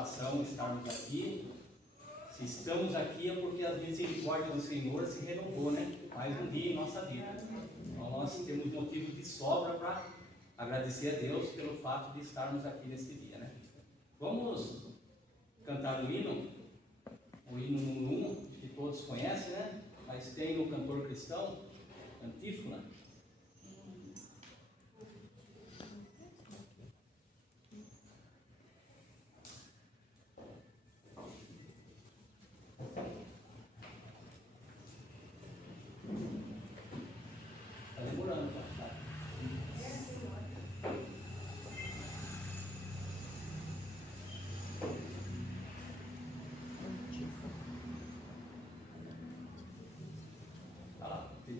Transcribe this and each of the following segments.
satisfação estarmos aqui. Se estamos aqui é porque a misericórdia do Senhor se renovou, né? Mais um dia em nossa vida. Então nós temos motivo de sobra para agradecer a Deus pelo fato de estarmos aqui nesse dia, né? Vamos cantar o hino número 1, que todos conhecem, né? Mas tem no cantor cristão, Antífona.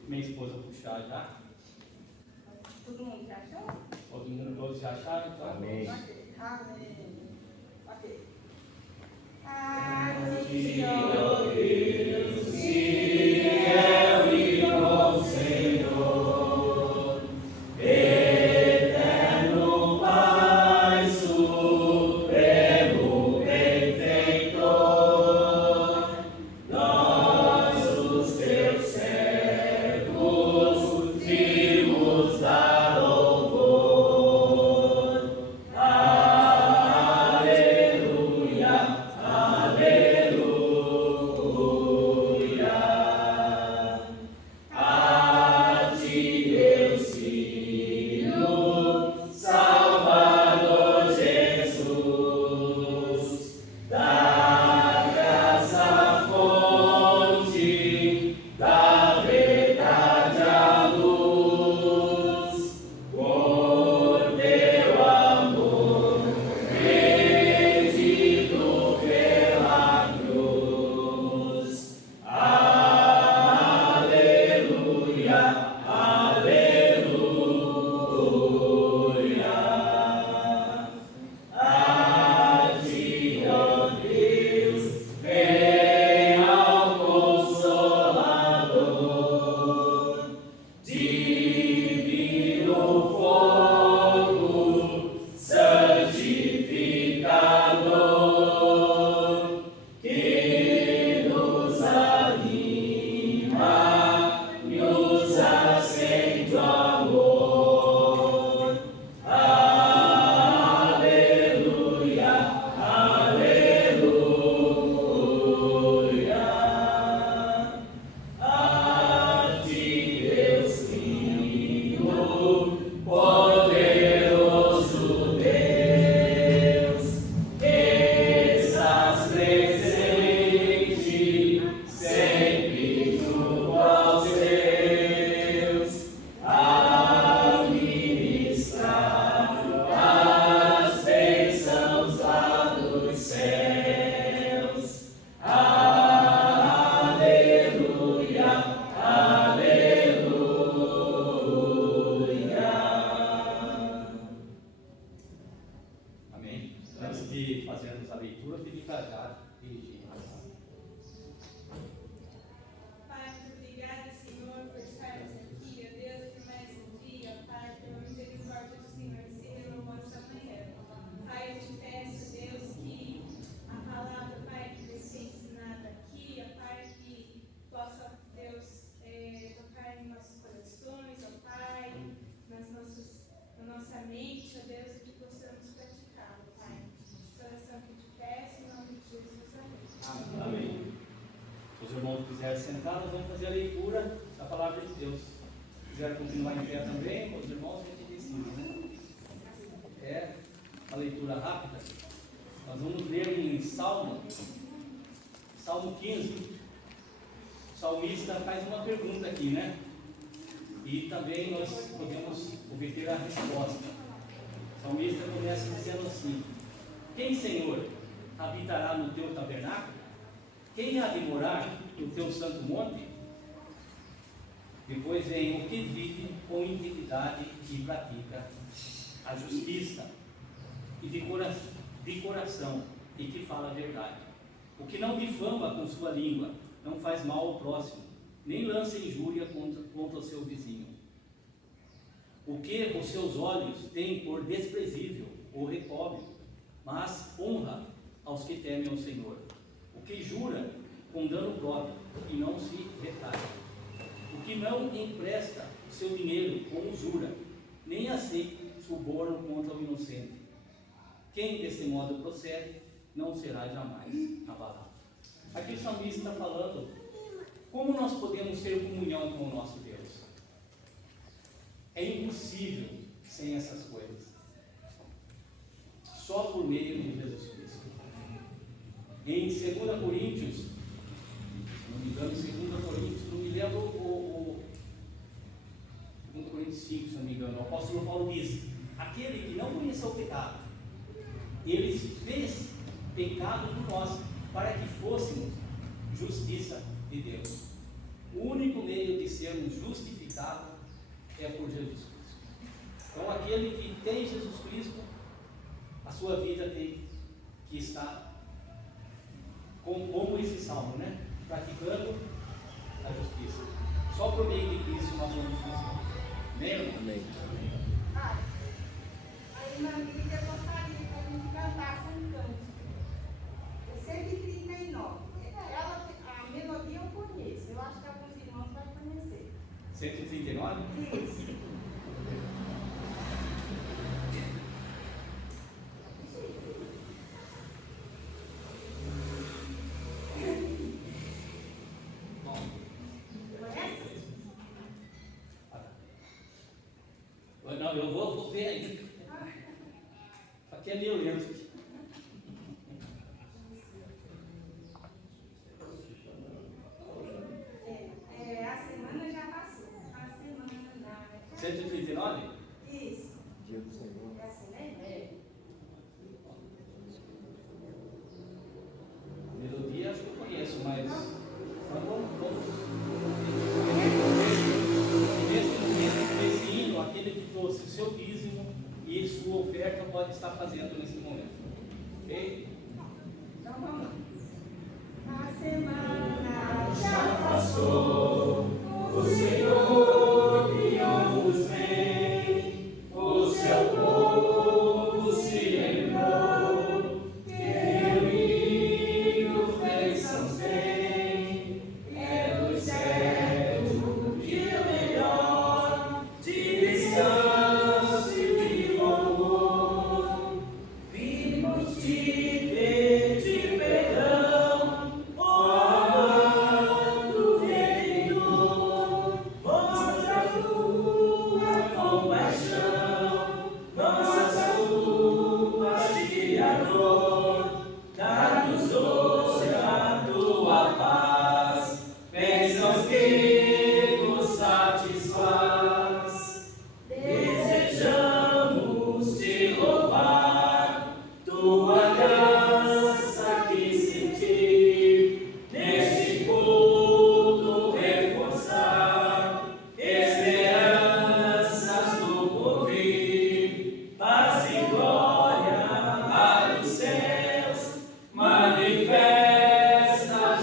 Minha esposa puxar já. Todo mundo já achou? Todo mundo, todos já acharam? Então, amém. Ok. Deus, fiel e bom Senhor, eterno Pai, supremo benfeitor, nós os teus servos vimos dar louvor. Aleluia, aleluia. A ti, Deus Filho, Salvador Jesus, da graça fonte, da verdade a luz, por teu amor, rendido pela cruz. Aleluia, aleluia. A ti, ó Deus, vem ao Consolador, divino fogo, santificador, que nos anima, nos acende o amor. Aleluia, aleluia. A ti, Deus Filho, poderoso Deus, estás presente sempre junto aos teus, a ministrar as bênçãos lá dos céus. Aleluia, aleluia. Amém. Antes de fazermos a leitura, eu pedi para já dirigir a oração. Pai, muito obrigada, Senhor, por estarmos aqui, ó Deus, por mais um dia, Pai, pela misericórdia do Senhor que se renovou essa manhã. Pai, eu te peço, Deus, que a palavra, Pai, que vai ser ensinada aqui, ó Pai, que possa, Deus, tocar em nossos corações, ó Pai, na nossa mente, ó Deus, e que possamos praticá-lo, Pai. Oração que eu te peço, em nome de Jesus, amém. Amém. Os irmãos quiserem sentar, nós vamos fazer a leitura da palavra de Deus. Se quiserem continuar em pé também, os irmãos, a gente decide, né? É a leitura rápida. Nós vamos ler em Salmo 15. O salmista faz uma pergunta aqui, né? E também nós podemos obter a resposta. O salmista começa dizendo assim: quem, Senhor, habitará no teu tabernáculo? Quem há de morar no teu santo monte? Depois vem o que vive com integridade e pratica a justiça, e de coração, e que fala a verdade. O que não difama com sua língua, não faz mal ao próximo, nem lança injúria contra o seu vizinho. O que os seus olhos têm por desprezível ou recobre, mas honra aos que temem ao Senhor. O que jura com dano próprio e não se retrai. O que não empresta o seu dinheiro com usura, nem aceita suborno contra o inocente. Quem desse modo procede, não será jamais abalado. Aqui o salmista está falando como nós podemos ter comunhão com o nosso Deus. É impossível sem essas coisas. Só por meio de Jesus Cristo. Em 2 Coríntios, se não me engano, 2 Coríntios, não me lembro 2 Coríntios 5, se não me engano, o apóstolo Paulo diz: aquele que não conheceu o pecado, ele fez pecado por nós, para que fôssemos justiça de Deus. O único meio de sermos justificados é por Jesus Cristo. Então, aquele que tem Jesus Cristo, a sua vida tem que estar como esse salmo, né? Praticando a justiça. Só por meio de Cristo nós vamos funcionar. Amém? Amém. A irmã Lídia gostaria que a gente cantasse um cântico. 139. A melodia eu conheço. Eu acho que alguns irmãos vão conhecer. 139? Isso. Não, eu vou ver aí. Aqui é meio lento. A semana já passou. A semana. 139? Isso. Dia do Senhor. É assim, né? A melodia acho que eu conheço, mas vamos. Nesse hino, aquele que trouxe o seu dízimo e sua oferta pode estar fazendo nesse momento. Ok? Então vamos lá. A semana Já passou, o Senhor de ambos vem, o seu povo se lembrou, que amigos bênçãos tem, é do céu o dia melhor, de descanso e de louvor, vimos te pedir perdão, amado Redentor, mostra a tua compaixão, nossas culpas de amor, dá-nos hoje a tua paz, bênçãos que nos satisfaz. Desejamos te louvar, tua graça que sentir, neste culto reforçar, esperanças do porvir, paz e glória lá dos céus, manifesta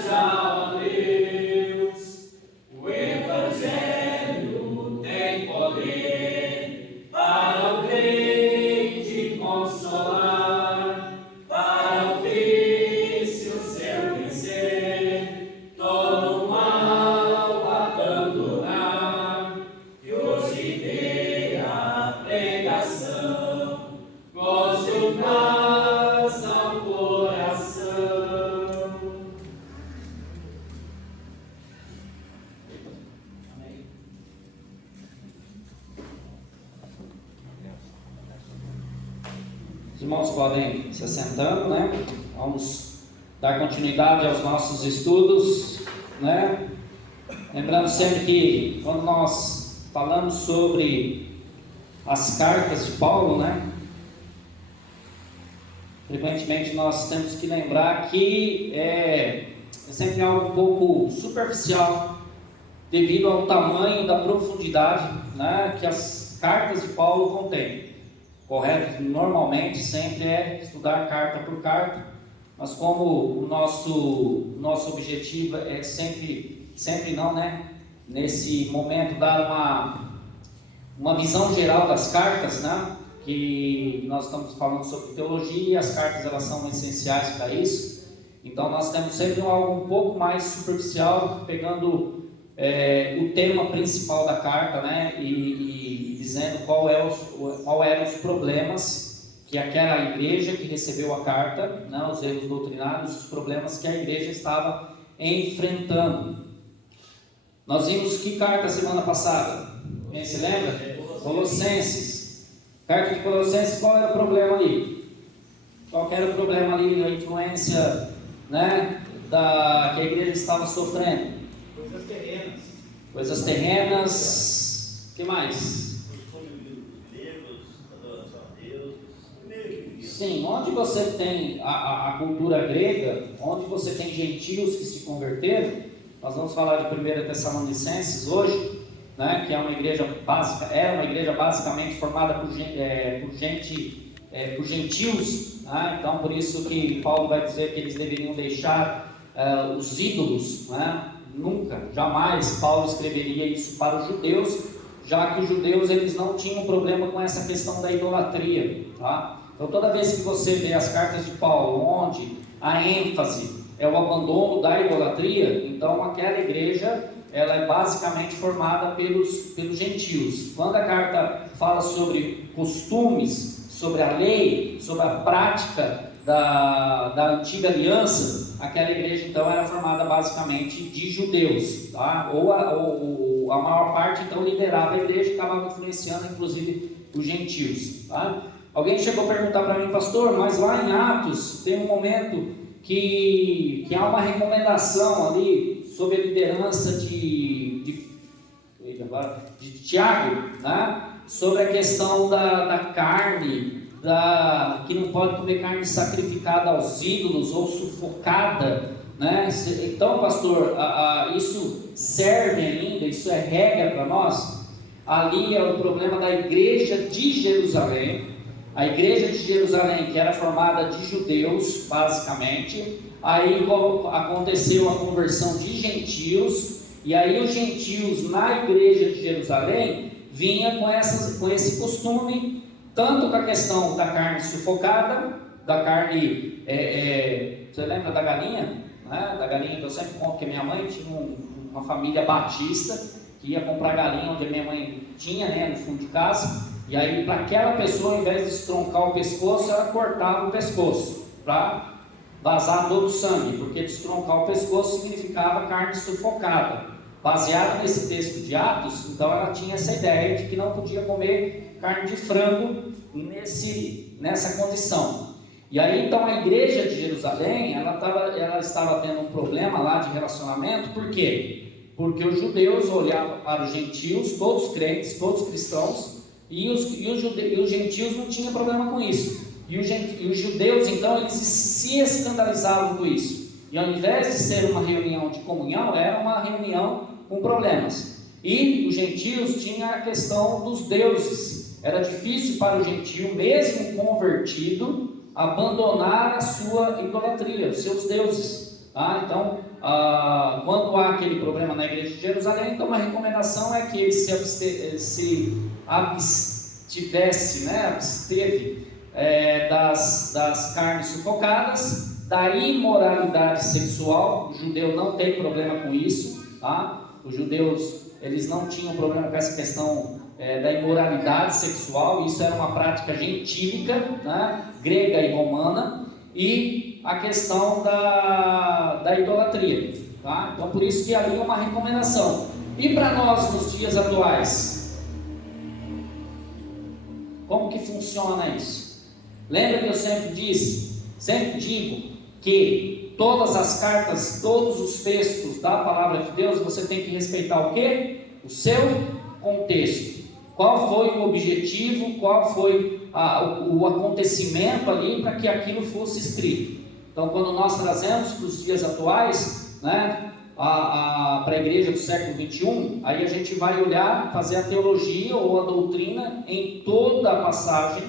já, ó Deus. O Evangelho tem poder para o crente consolar, para o vício seu vencer, todo mal abandonar. Que hoje dê a pregação, gozo e paz ao coração. Amém. Os irmãos podem se assentando, né? Vamos dar continuidade aos nossos estudos, né? Lembrando sempre que quando nós falamos sobre as cartas de Paulo, né? Frequentemente nós temos que lembrar que é sempre algo um pouco superficial, devido ao tamanho da profundidade, né, que as cartas de Paulo contêm. Correto? Normalmente sempre é estudar carta por carta, mas como o nosso objetivo é sempre não, né, nesse momento dar uma visão geral das cartas, né, que nós estamos falando sobre teologia e as cartas elas são essenciais para isso. Então nós temos sempre algo um pouco mais superficial, pegando o tema principal da carta, né, e dizendo qual eram os problemas que aquela igreja que recebeu a carta, né, os erros doutrinários, os problemas que a igreja estava enfrentando. Nós vimos que carta semana passada? Quem se lembra? Colossenses. Carta de Colossenses, qual era o problema ali? Qual era o problema ali, a influência, né, que a igreja estava sofrendo? Coisas terrenas. Coisas terrenas. O que mais? Sim, onde você tem a cultura grega, onde você tem gentios que se converteram, nós vamos falar de 1 Tessalonicenses hoje, né, que é uma igreja básica, era uma igreja basicamente formada por gentios, né? Então por isso que Paulo vai dizer que eles deveriam deixar os ídolos, né? Nunca, jamais Paulo escreveria isso para os judeus, já que os judeus eles não tinham problema com essa questão da idolatria, tá? Então toda vez que você vê as cartas de Paulo, onde a ênfase é o abandono da idolatria, então aquela igreja ela é basicamente formada pelos gentios. Quando a carta fala sobre costumes, sobre a lei, sobre a prática da antiga aliança, aquela igreja então era formada basicamente de judeus, tá? Ou a maior parte então liderava a igreja e acabava influenciando inclusive os gentios, tá? Alguém chegou a perguntar para mim, pastor, mas lá em Atos tem um momento que há uma recomendação ali sobre a liderança de Tiago, né? Sobre a questão da carne, que não pode comer carne sacrificada aos ídolos ou sufocada, né? Então, pastor, isso serve ainda, isso é regra para nós? Ali é o problema da igreja de Jerusalém. A igreja de Jerusalém, que era formada de judeus, basicamente, aí aconteceu a conversão de gentios, e aí os gentios na igreja de Jerusalém vinha com esse costume, tanto com a questão da carne sufocada, da carne, você lembra da galinha? Né? Da galinha que eu sempre conto que minha mãe tinha uma família batista, que ia comprar galinha onde a minha mãe tinha, né, no fundo de casa. E aí, para aquela pessoa, ao invés de destroncar o pescoço, ela cortava o pescoço, para vazar todo o sangue, porque destroncar o pescoço significava carne sufocada. Baseado nesse texto de Atos, então ela tinha essa ideia de que não podia comer carne de frango nessa condição. E aí, então, a igreja de Jerusalém, ela estava tendo um problema lá de relacionamento, por quê? Porque os judeus olhavam para os gentios, todos crentes, todos cristãos, e os gentios não tinham problema com isso. E os judeus, então, eles se escandalizavam com isso. E ao invés de ser uma reunião de comunhão, era uma reunião com problemas. E os gentios tinham a questão dos deuses. Era difícil para o gentio, mesmo convertido, abandonar a sua idolatria, os seus deuses. Tá? Então, quando há aquele problema na igreja de Jerusalém, então uma recomendação é que ele se absteve das carnes sufocadas, da imoralidade sexual. O judeu não tem problema com isso, tá? Os judeus eles não tinham problema com essa questão da imoralidade sexual. Isso era uma prática gentílica, né? Grega e romana, e a questão da idolatria, tá? Então por isso que ali é uma recomendação. E para nós nos dias atuais, como que funciona isso? Lembra que eu sempre digo que todas as cartas, todos os textos da palavra de Deus, você tem que respeitar o quê? O seu contexto. Qual foi o objetivo, qual foi o acontecimento ali para que aquilo fosse escrito. Então, quando nós trazemos para os dias atuais, né, para a igreja do século 21, aí a gente vai olhar, fazer a teologia ou a doutrina em toda a passagem,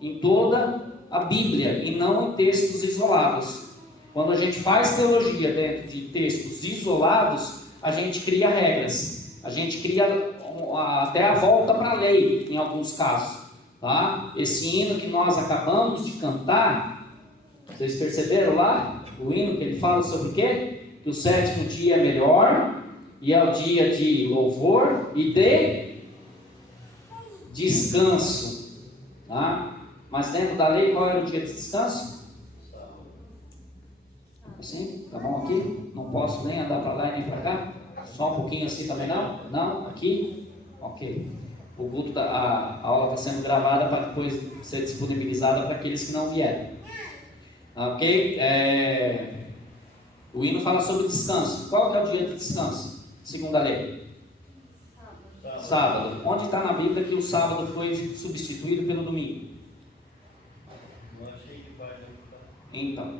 em toda a Bíblia, e não em textos isolados. Quando a gente faz teologia dentro de textos isolados, a gente cria regras, a gente cria até a volta para a lei, em alguns casos. tá? Esse hino que nós acabamos de cantar, vocês perceberam lá? O hino que ele fala sobre o quê? Que o sétimo dia é melhor, e é o dia de louvor e de descanso, tá? Mas dentro da lei, qual era o dia de descanso? Assim? Tá bom aqui? Não posso nem andar para lá e nem para cá? Só um pouquinho assim também não? Não? Aqui? Ok. O culto, a aula está sendo gravada para depois ser disponibilizada para aqueles que não vierem. Ok? O hino fala sobre descanso. Qual que é o dia de descanso? Segundo a lei? Sábado. Onde está na Bíblia que o sábado foi substituído pelo domingo? Então,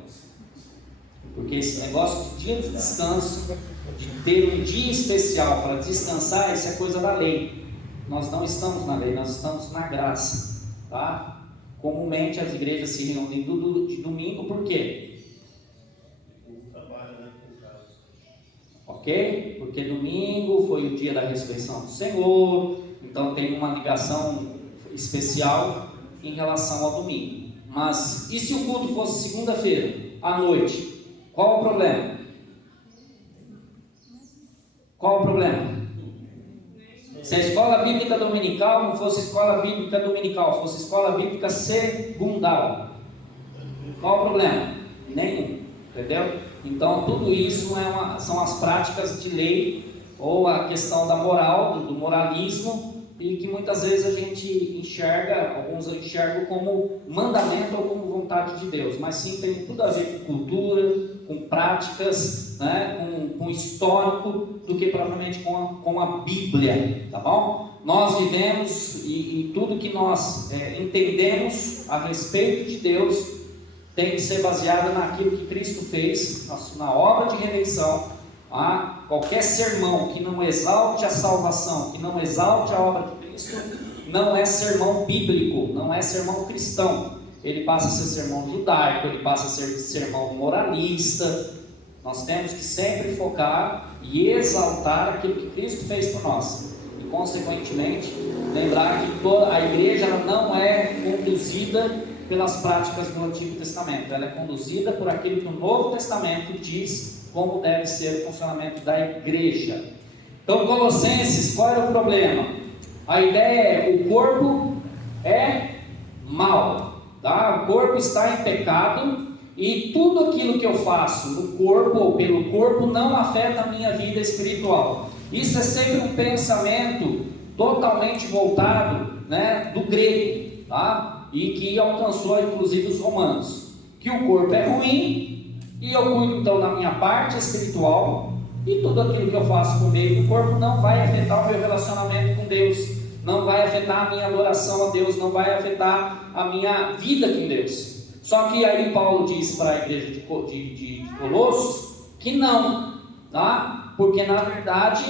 porque esse negócio de dia de descanso, de ter um dia especial para descansar, isso é coisa da lei. Nós não estamos na lei, nós estamos na graça, tá? Comumente as igrejas se reúnem de domingo, por quê? Ok? Porque domingo foi o dia da ressurreição do Senhor, então tem uma ligação especial em relação ao domingo. Mas e se o culto fosse segunda-feira, à noite? Qual o problema? Qual o problema? Se a escola bíblica dominical não fosse escola bíblica dominical, fosse escola bíblica segundal, qual o problema? Nenhum, entendeu? Então tudo isso são as práticas de lei, ou a questão da moral, do moralismo, e que muitas vezes a gente enxerga, alguns enxergam como mandamento ou como vontade de Deus, mas sim tem tudo a ver com cultura, com práticas, né, com histórico, do que propriamente com a Bíblia, tá bom? Nós vivemos e tudo que nós entendemos a respeito de Deus tem que ser baseado naquilo que Cristo fez, na obra de redenção. Qualquer sermão que não exalte a salvação, que não exalte a obra de Cristo, não é sermão bíblico, não é sermão cristão. Ele passa a ser sermão judaico, ele passa a ser sermão moralista. Nós temos que sempre focar e exaltar aquilo que Cristo fez por nós. E, consequentemente, lembrar que toda a igreja não é conduzida pelas práticas do Antigo Testamento. Ela é conduzida por aquilo que o Novo Testamento diz como deve ser o funcionamento da igreja. Então, Colossenses, qual era o problema? A ideia é: o corpo é mau, tá? O corpo está em pecado, e tudo aquilo que eu faço no corpo ou pelo corpo não afeta a minha vida espiritual. Isso é sempre um pensamento totalmente voltado, né, do grego, tá? E que alcançou inclusive os romanos, que o corpo é ruim, e eu cuido então da minha parte espiritual, e tudo aquilo que eu faço por meio do corpo não vai afetar o meu relacionamento com Deus, não vai afetar a minha adoração a Deus, não vai afetar a minha vida com Deus. Só que aí Paulo diz para a igreja de Colossos que não, tá? Porque na verdade,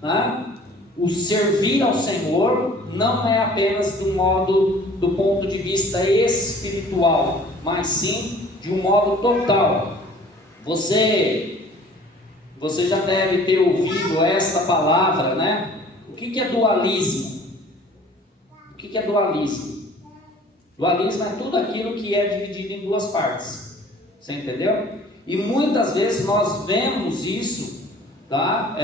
né, o servir ao Senhor não é apenas do ponto de vista espiritual, mas sim de um modo total. Você já deve ter ouvido esta palavra, né? O que é dualismo? O que é dualismo? Dualismo é tudo aquilo que é dividido em duas partes. Você entendeu? E muitas vezes nós vemos isso, tá?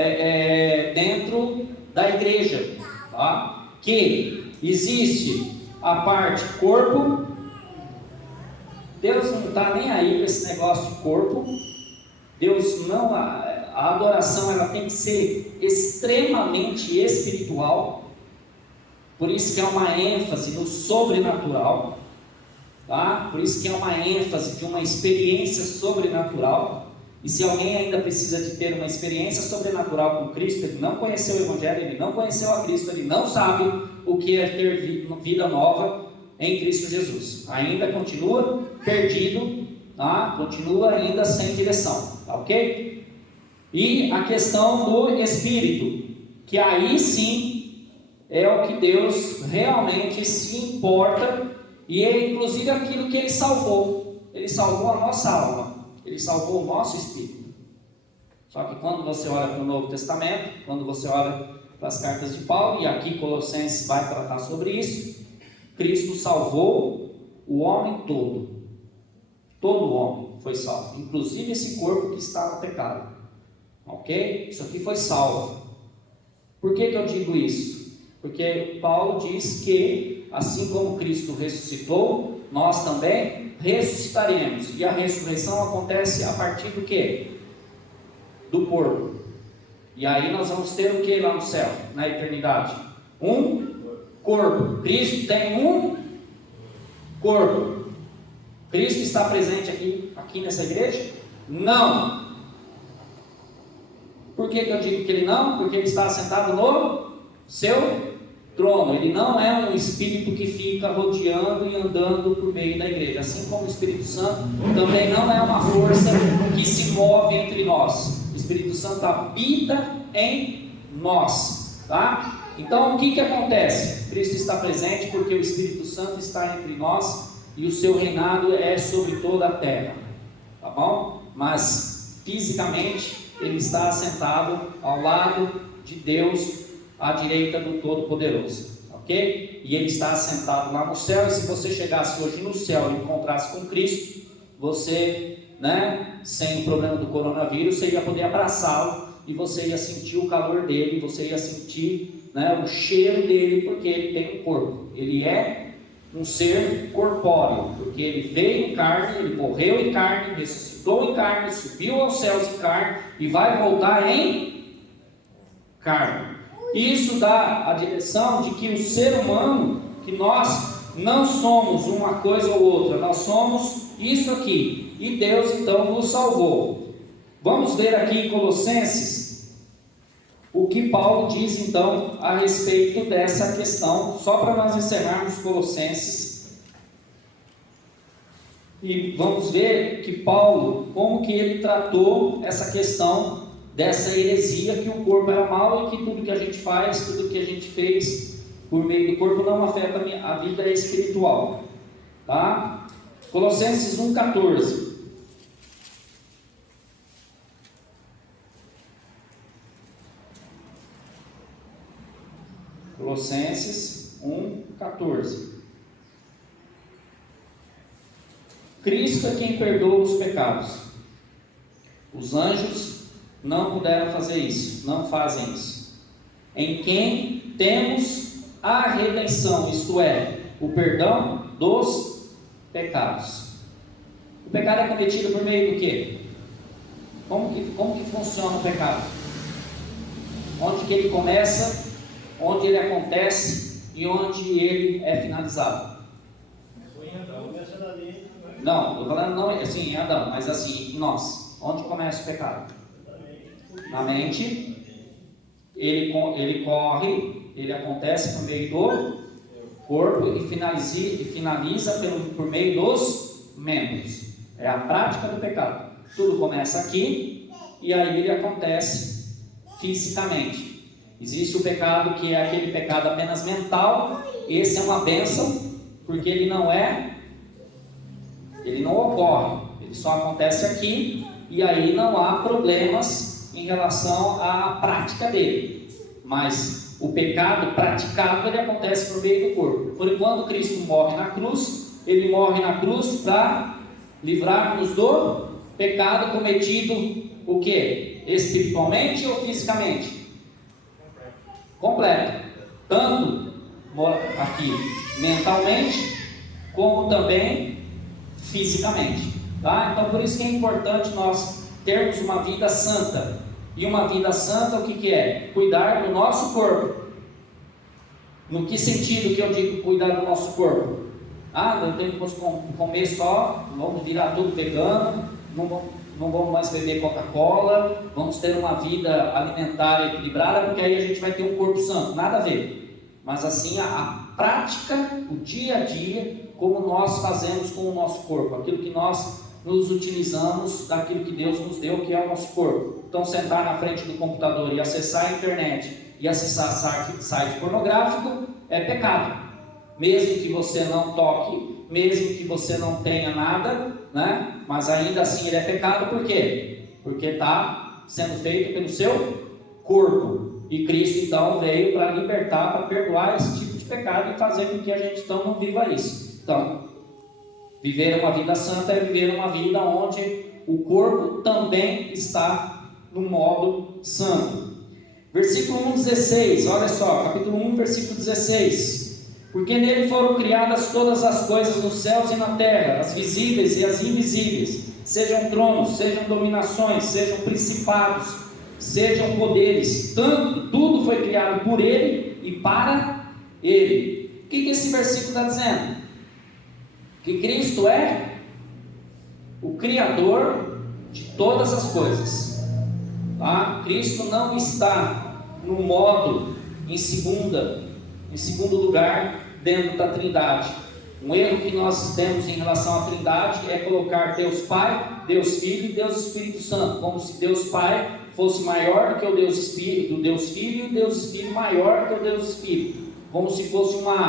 Dentro da igreja, tá? Que existe a parte corpo. Deus não está nem aí com esse negócio de corpo. Deus não, a adoração ela tem que ser extremamente espiritual. Por isso que é uma ênfase no sobrenatural, tá? Por isso que é uma ênfase de uma experiência sobrenatural. E se alguém ainda precisa de ter uma experiência sobrenatural com Cristo, ele não conheceu o Evangelho, ele não conheceu a Cristo, ele não sabe o que é ter vida nova em Cristo Jesus. Ainda continua perdido, tá? Continua ainda sem direção, tá ok? E a questão do Espírito, que aí sim é o que Deus realmente se importa, e é inclusive aquilo que Ele salvou. Ele salvou a nossa alma, Ele salvou o nosso espírito. Só que quando você olha para o Novo Testamento, quando você olha para as cartas de Paulo, e aqui Colossenses vai tratar sobre isso, Cristo salvou o homem todo. Todo homem foi salvo, inclusive esse corpo que está no pecado. Ok? Isso aqui foi salvo. Por que eu digo isso? Porque Paulo diz que, assim como Cristo ressuscitou, nós também ressuscitaremos. E a ressurreição acontece a partir do quê? Do corpo. E aí nós vamos ter o que lá no céu, na eternidade? Um corpo. Cristo tem um corpo. Cristo está presente aqui nessa igreja? Não. Por que eu digo que ele não? Porque ele está sentado no seu trono. Ele não é um espírito que fica rodeando e andando por meio da igreja. Assim como o Espírito Santo também não é uma força que se move entre nós. O Espírito Santo habita em nós, tá? Então o que acontece? Cristo está presente porque o Espírito Santo está entre nós e o seu reinado é sobre toda a terra, tá bom? Mas fisicamente ele está assentado ao lado de Deus, à direita do Todo-Poderoso, ok? E ele está assentado lá no céu. E se você chegasse hoje no céu e encontrasse com Cristo, você, sem o problema do coronavírus, você ia poder abraçá-lo e você ia sentir o calor dele, você ia sentir, o cheiro dele, porque ele tem um corpo. Ele é um ser corpóreo, porque ele veio em carne, ele morreu em carne, ressuscitou em carne, subiu aos céus em carne e vai voltar em carne. Isso dá a direção de que o ser humano, que nós não somos uma coisa ou outra, nós somos isso aqui, e Deus então nos salvou. Vamos ver aqui em Colossenses o que Paulo diz então a respeito dessa questão, só para nós encerrarmos Colossenses, e vamos ver que Paulo, como que ele tratou essa questão dessa heresia, que o corpo era mau e que tudo que a gente faz, tudo que a gente fez por meio do corpo não afeta a vida espiritual, tá? Colossenses 1,14. Colossenses 1,14. Cristo é quem perdoa os pecados. Os anjos não puderam fazer isso, não fazem isso. Em quem temos a redenção, isto é, o perdão dos pecados. O pecado é cometido por meio do quê? Como que funciona o pecado? Onde que ele começa, onde ele acontece e onde ele é finalizado? Não, estou falando não assim em Adão, mas assim em nós. Onde começa o pecado? Na mente. Ele corre, ele acontece por meio do corpo e finaliza por meio dos membros. É a prática do pecado. Tudo começa aqui e aí ele acontece fisicamente. Existe o pecado que é aquele pecado apenas mental. Esse é uma bênção, porque ele não ocorre, ele só acontece aqui e aí não há problemas em relação à prática dele. Mas o pecado praticado, ele acontece por meio do corpo. Por enquanto Cristo morre na cruz, ele morre na cruz para livrar-nos do pecado cometido, o quê? Espiritualmente ou fisicamente? Completo. Tanto aqui mentalmente, como também fisicamente. Tá? Então por isso que é importante nós termos uma vida santa. E uma vida santa, o que é? Cuidar do nosso corpo. No que sentido que eu digo cuidar do nosso corpo? Não temos que comer só, vamos virar tudo vegano, não vamos mais beber Coca-Cola, vamos ter uma vida alimentar equilibrada, porque aí a gente vai ter um corpo santo. Nada a ver. Mas assim, a prática, o dia a dia, como nós fazemos com o nosso corpo, aquilo que nós nos utilizamos daquilo que Deus nos deu, que é o nosso corpo. Então, sentar na frente do computador e acessar a internet e acessar site pornográfico é pecado. Mesmo que você não toque, mesmo que você não tenha nada, mas ainda assim ele é pecado. Por quê? Porque está sendo feito pelo seu corpo. E Cristo então veio para libertar, para perdoar esse tipo de pecado e fazer com que a gente então não viva isso. Então, viver uma vida santa é viver uma vida onde o corpo também está no modo santo. Versículo 1,16, olha só, capítulo 1, versículo 16. Porque nele foram criadas todas as coisas nos céus e na terra, as visíveis e as invisíveis, sejam tronos, sejam dominações, sejam principados, sejam poderes, tudo foi criado por ele e para ele. O que esse versículo está dizendo? Que Cristo é o Criador de todas as coisas. Tá? Cristo não está no modo em segundo lugar dentro da Trindade. Um erro que nós temos em relação à Trindade é colocar Deus Pai, Deus Filho e Deus Espírito Santo, como se Deus Pai fosse maior do que o Deus Espírito, o Deus Filho, e o Deus Espírito maior do que o Deus Espírito, como se fosse não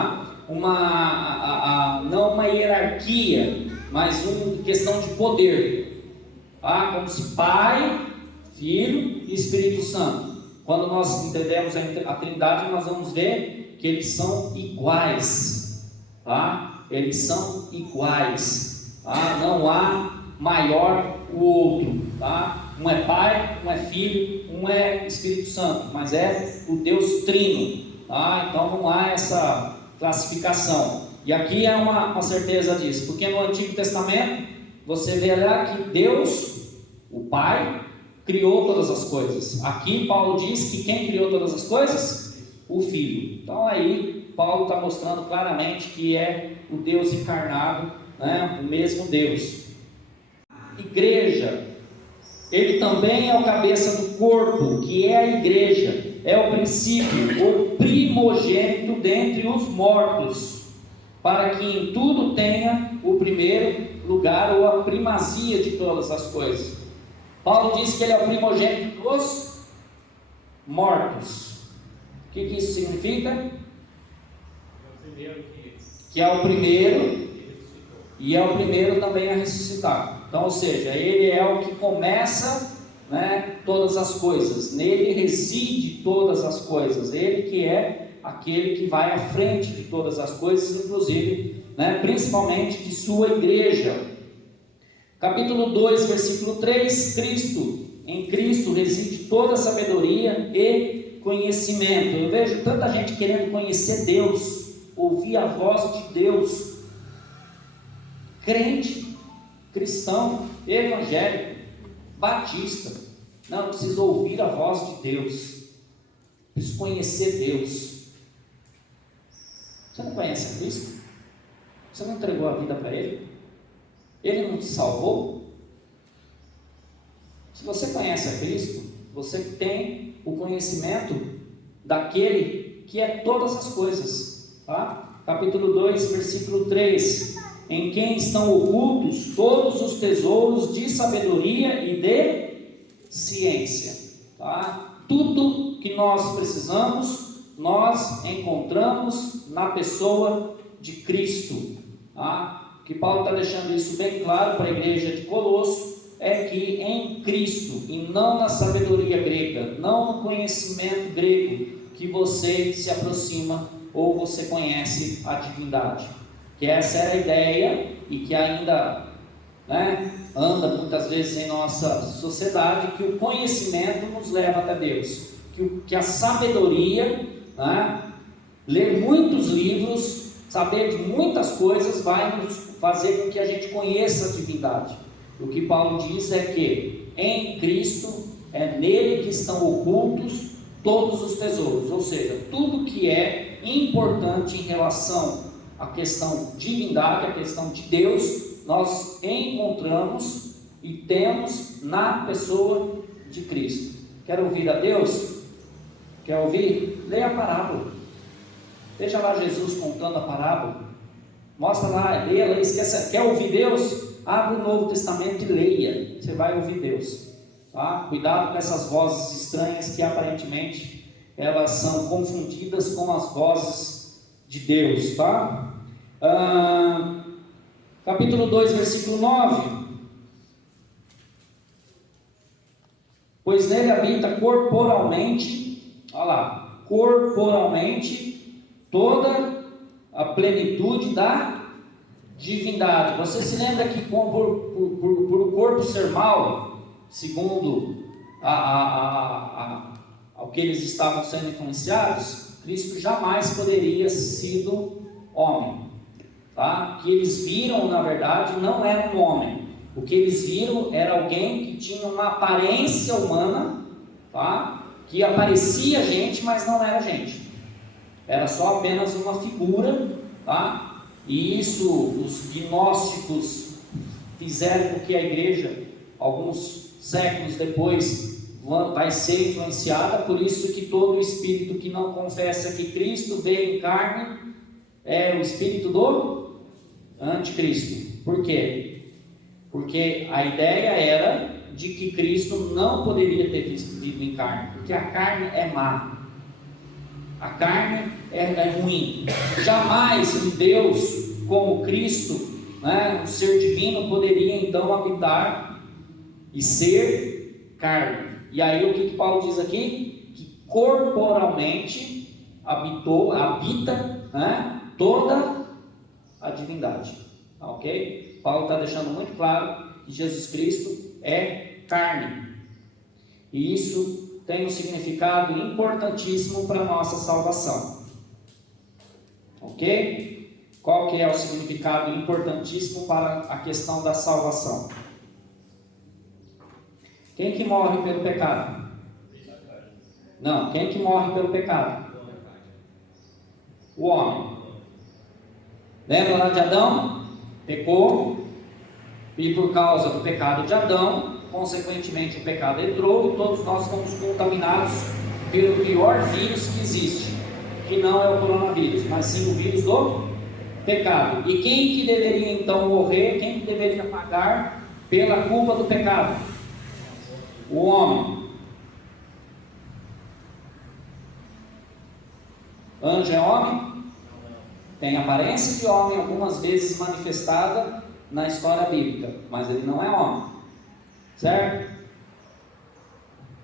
uma hierarquia, mas uma questão de poder, tá? Como se Pai, Filho e Espírito Santo. Quando nós entendemos a Trindade, nós vamos ver que eles são iguais, tá? Eles são iguais, tá? Não há maior o outro, tá? Um é Pai, um é Filho, um é Espírito Santo, mas é o Deus Trino, tá? Então não há essa classificação. E aqui é uma certeza disso, porque no Antigo Testamento você vê lá que Deus, o Pai, criou todas as coisas. Aqui Paulo diz que quem criou todas as coisas? O Filho. Então aí Paulo está mostrando claramente que é o Deus encarnado, né? O mesmo Deus. Igreja, ele também é o cabeça do corpo, que é a igreja, é o princípio, o primogênito dentre os mortos, para que em tudo tenha o primeiro lugar ou a primazia de todas as coisas. Paulo diz que ele é o primogênito dos mortos. O que isso significa? Que é o primeiro e é o primeiro também a ressuscitar. Então, ou seja, ele é o que começa, né, todas as coisas, nele reside todas as coisas, ele que é aquele que vai à frente de todas as coisas, inclusive, né, principalmente de sua igreja. Capítulo 2, versículo 3, em Cristo reside toda a sabedoria e conhecimento. Eu vejo tanta gente querendo conhecer Deus, ouvir a voz de Deus, crente, cristão, evangélico, batista, não, preciso ouvir a voz de Deus, preciso conhecer Deus. Você não conhece a Cristo? Você não entregou a vida para Ele? Ele não te salvou? Se você conhece a Cristo, você tem o conhecimento daquele que é todas as coisas, tá? Capítulo 2, versículo 3, em quem estão ocultos todos os tesouros de sabedoria e de ciência, tá? Tudo que nós precisamos, nós encontramos na pessoa de Cristo, tá? Que Paulo está deixando isso bem claro para a igreja de Colosso, é que em Cristo, e não na sabedoria grega, não no conhecimento grego, que você se aproxima ou você conhece a divindade. Que essa era a ideia e que ainda, né, anda muitas vezes em nossa sociedade, que o conhecimento nos leva até Deus, que a sabedoria, né, ler muitos livros, saber de muitas coisas vai nos fazer com que a gente conheça a divindade. O que Paulo diz é que em Cristo é nele que estão ocultos todos os tesouros, ou seja, tudo que é importante em relação à questão de divindade, a questão de Deus, nós encontramos e temos na pessoa de Cristo. Quer ouvir a Deus? Quer ouvir? Leia a parábola. Veja lá Jesus contando a parábola. Mostra lá, leia lá, esqueça. Quer ouvir Deus? Abre o Novo Testamento e leia. Você vai ouvir Deus. Tá? Cuidado com essas vozes estranhas que aparentemente elas são confundidas com as vozes de Deus. Tá? Capítulo 2, versículo 9. Pois nele habita corporalmente, olha lá, corporalmente toda a plenitude da divindade. Você se lembra que por o corpo ser mau, segundo ao que eles estavam sendo influenciados, Cristo jamais poderia ter sido homem. Tá? O que eles viram, na verdade, não era um homem. O que eles viram era alguém que tinha uma aparência humana, tá? Que aparecia gente, mas não era gente. Era só apenas uma figura, tá? E isso os gnósticos fizeram com que a igreja, alguns séculos depois, vai ser influenciada. Por isso que todo espírito que não confessa que Cristo veio em carne é o espírito do anticristo. Por quê? Porque a ideia era de que Cristo não poderia ter vindo em carne, porque a carne é má, a carne é ruim. Jamais um Deus como Cristo, né, um ser divino, poderia então habitar e ser carne. E aí o que Paulo diz aqui? Que corporalmente habita, né, toda a divindade. Ok? Paulo está deixando muito claro que Jesus Cristo é carne. E isso tem um significado importantíssimo para a nossa salvação. Ok? Qual que é o significado importantíssimo para a questão da salvação? Quem que morre pelo pecado? Não, quem que morre pelo pecado? O homem. Lembra lá de Adão? Pecou, e por causa do pecado de Adão, consequentemente o pecado entrou, e todos nós fomos contaminados pelo pior vírus que existe, que não é o coronavírus, mas sim o vírus do pecado. E quem que deveria então morrer, quem que deveria pagar pela culpa do pecado? O homem. Anjo é homem? Tem aparência de homem, algumas vezes manifestada na história bíblica, mas ele não é homem, certo?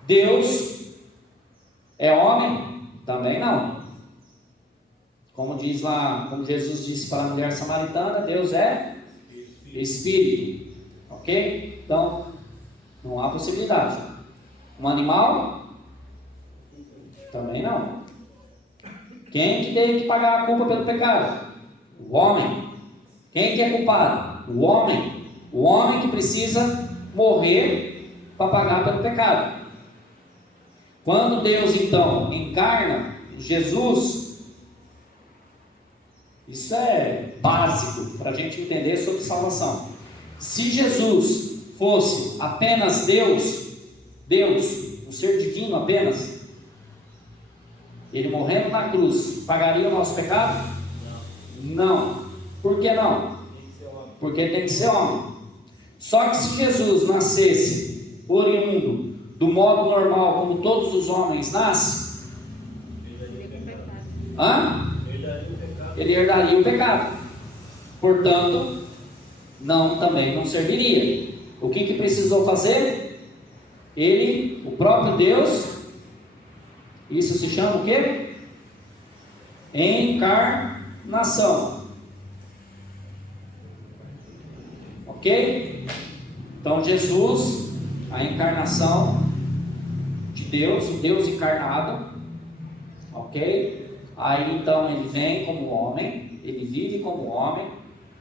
Deus é homem? Também não. Como diz lá, como Jesus disse para a mulher samaritana, Deus é Espírito, ok? Então, não há possibilidade. Um animal? Também não. Quem que tem que pagar a culpa pelo pecado? O homem. Quem que é culpado? O homem. O homem que precisa morrer para pagar pelo pecado. Quando Deus então encarna Jesus, isso é básico para a gente entender sobre salvação. Se Jesus fosse apenas Deus, um ser divino apenas, ele morrendo na cruz, pagaria o nosso pecado? Não. Por que não? Porque tem que ser homem. Só que se Jesus nascesse oriundo do modo normal, como todos os homens nascem, ele herdaria o pecado. Portanto, também não serviria. O que precisou fazer? Ele, o próprio Deus. Isso se chama o quê? Encarnação. Ok? Então Jesus, a encarnação de Deus, o Deus encarnado. Ok? Aí então ele vem como homem, ele vive como homem.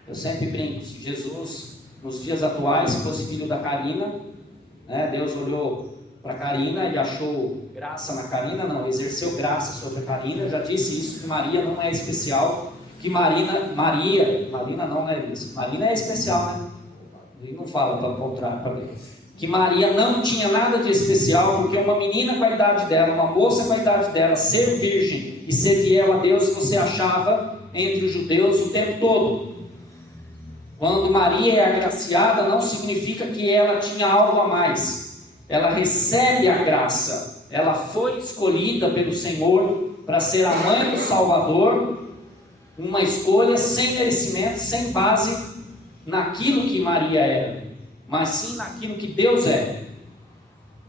Eu sempre brinco, se Jesus nos dias atuais fosse filho da Karina, né, Deus olhou para Karina, ele achou graça na Karina, não, exerceu graça sobre a Karina. Eu já disse isso, que Maria não é especial, que Marina não é isso, Marina é especial, né? Ele não fala para o contrário para mim. Que Maria não tinha nada de especial, porque uma menina com a idade dela, uma moça com a idade dela, ser virgem e ser fiel a Deus, você achava entre os judeus o tempo todo. Quando Maria é agraciada, não significa que ela tinha algo a mais. Ela recebe a graça, ela foi escolhida pelo Senhor para ser a mãe do Salvador, uma escolha sem merecimento, sem base naquilo que Maria era, mas sim naquilo que Deus é.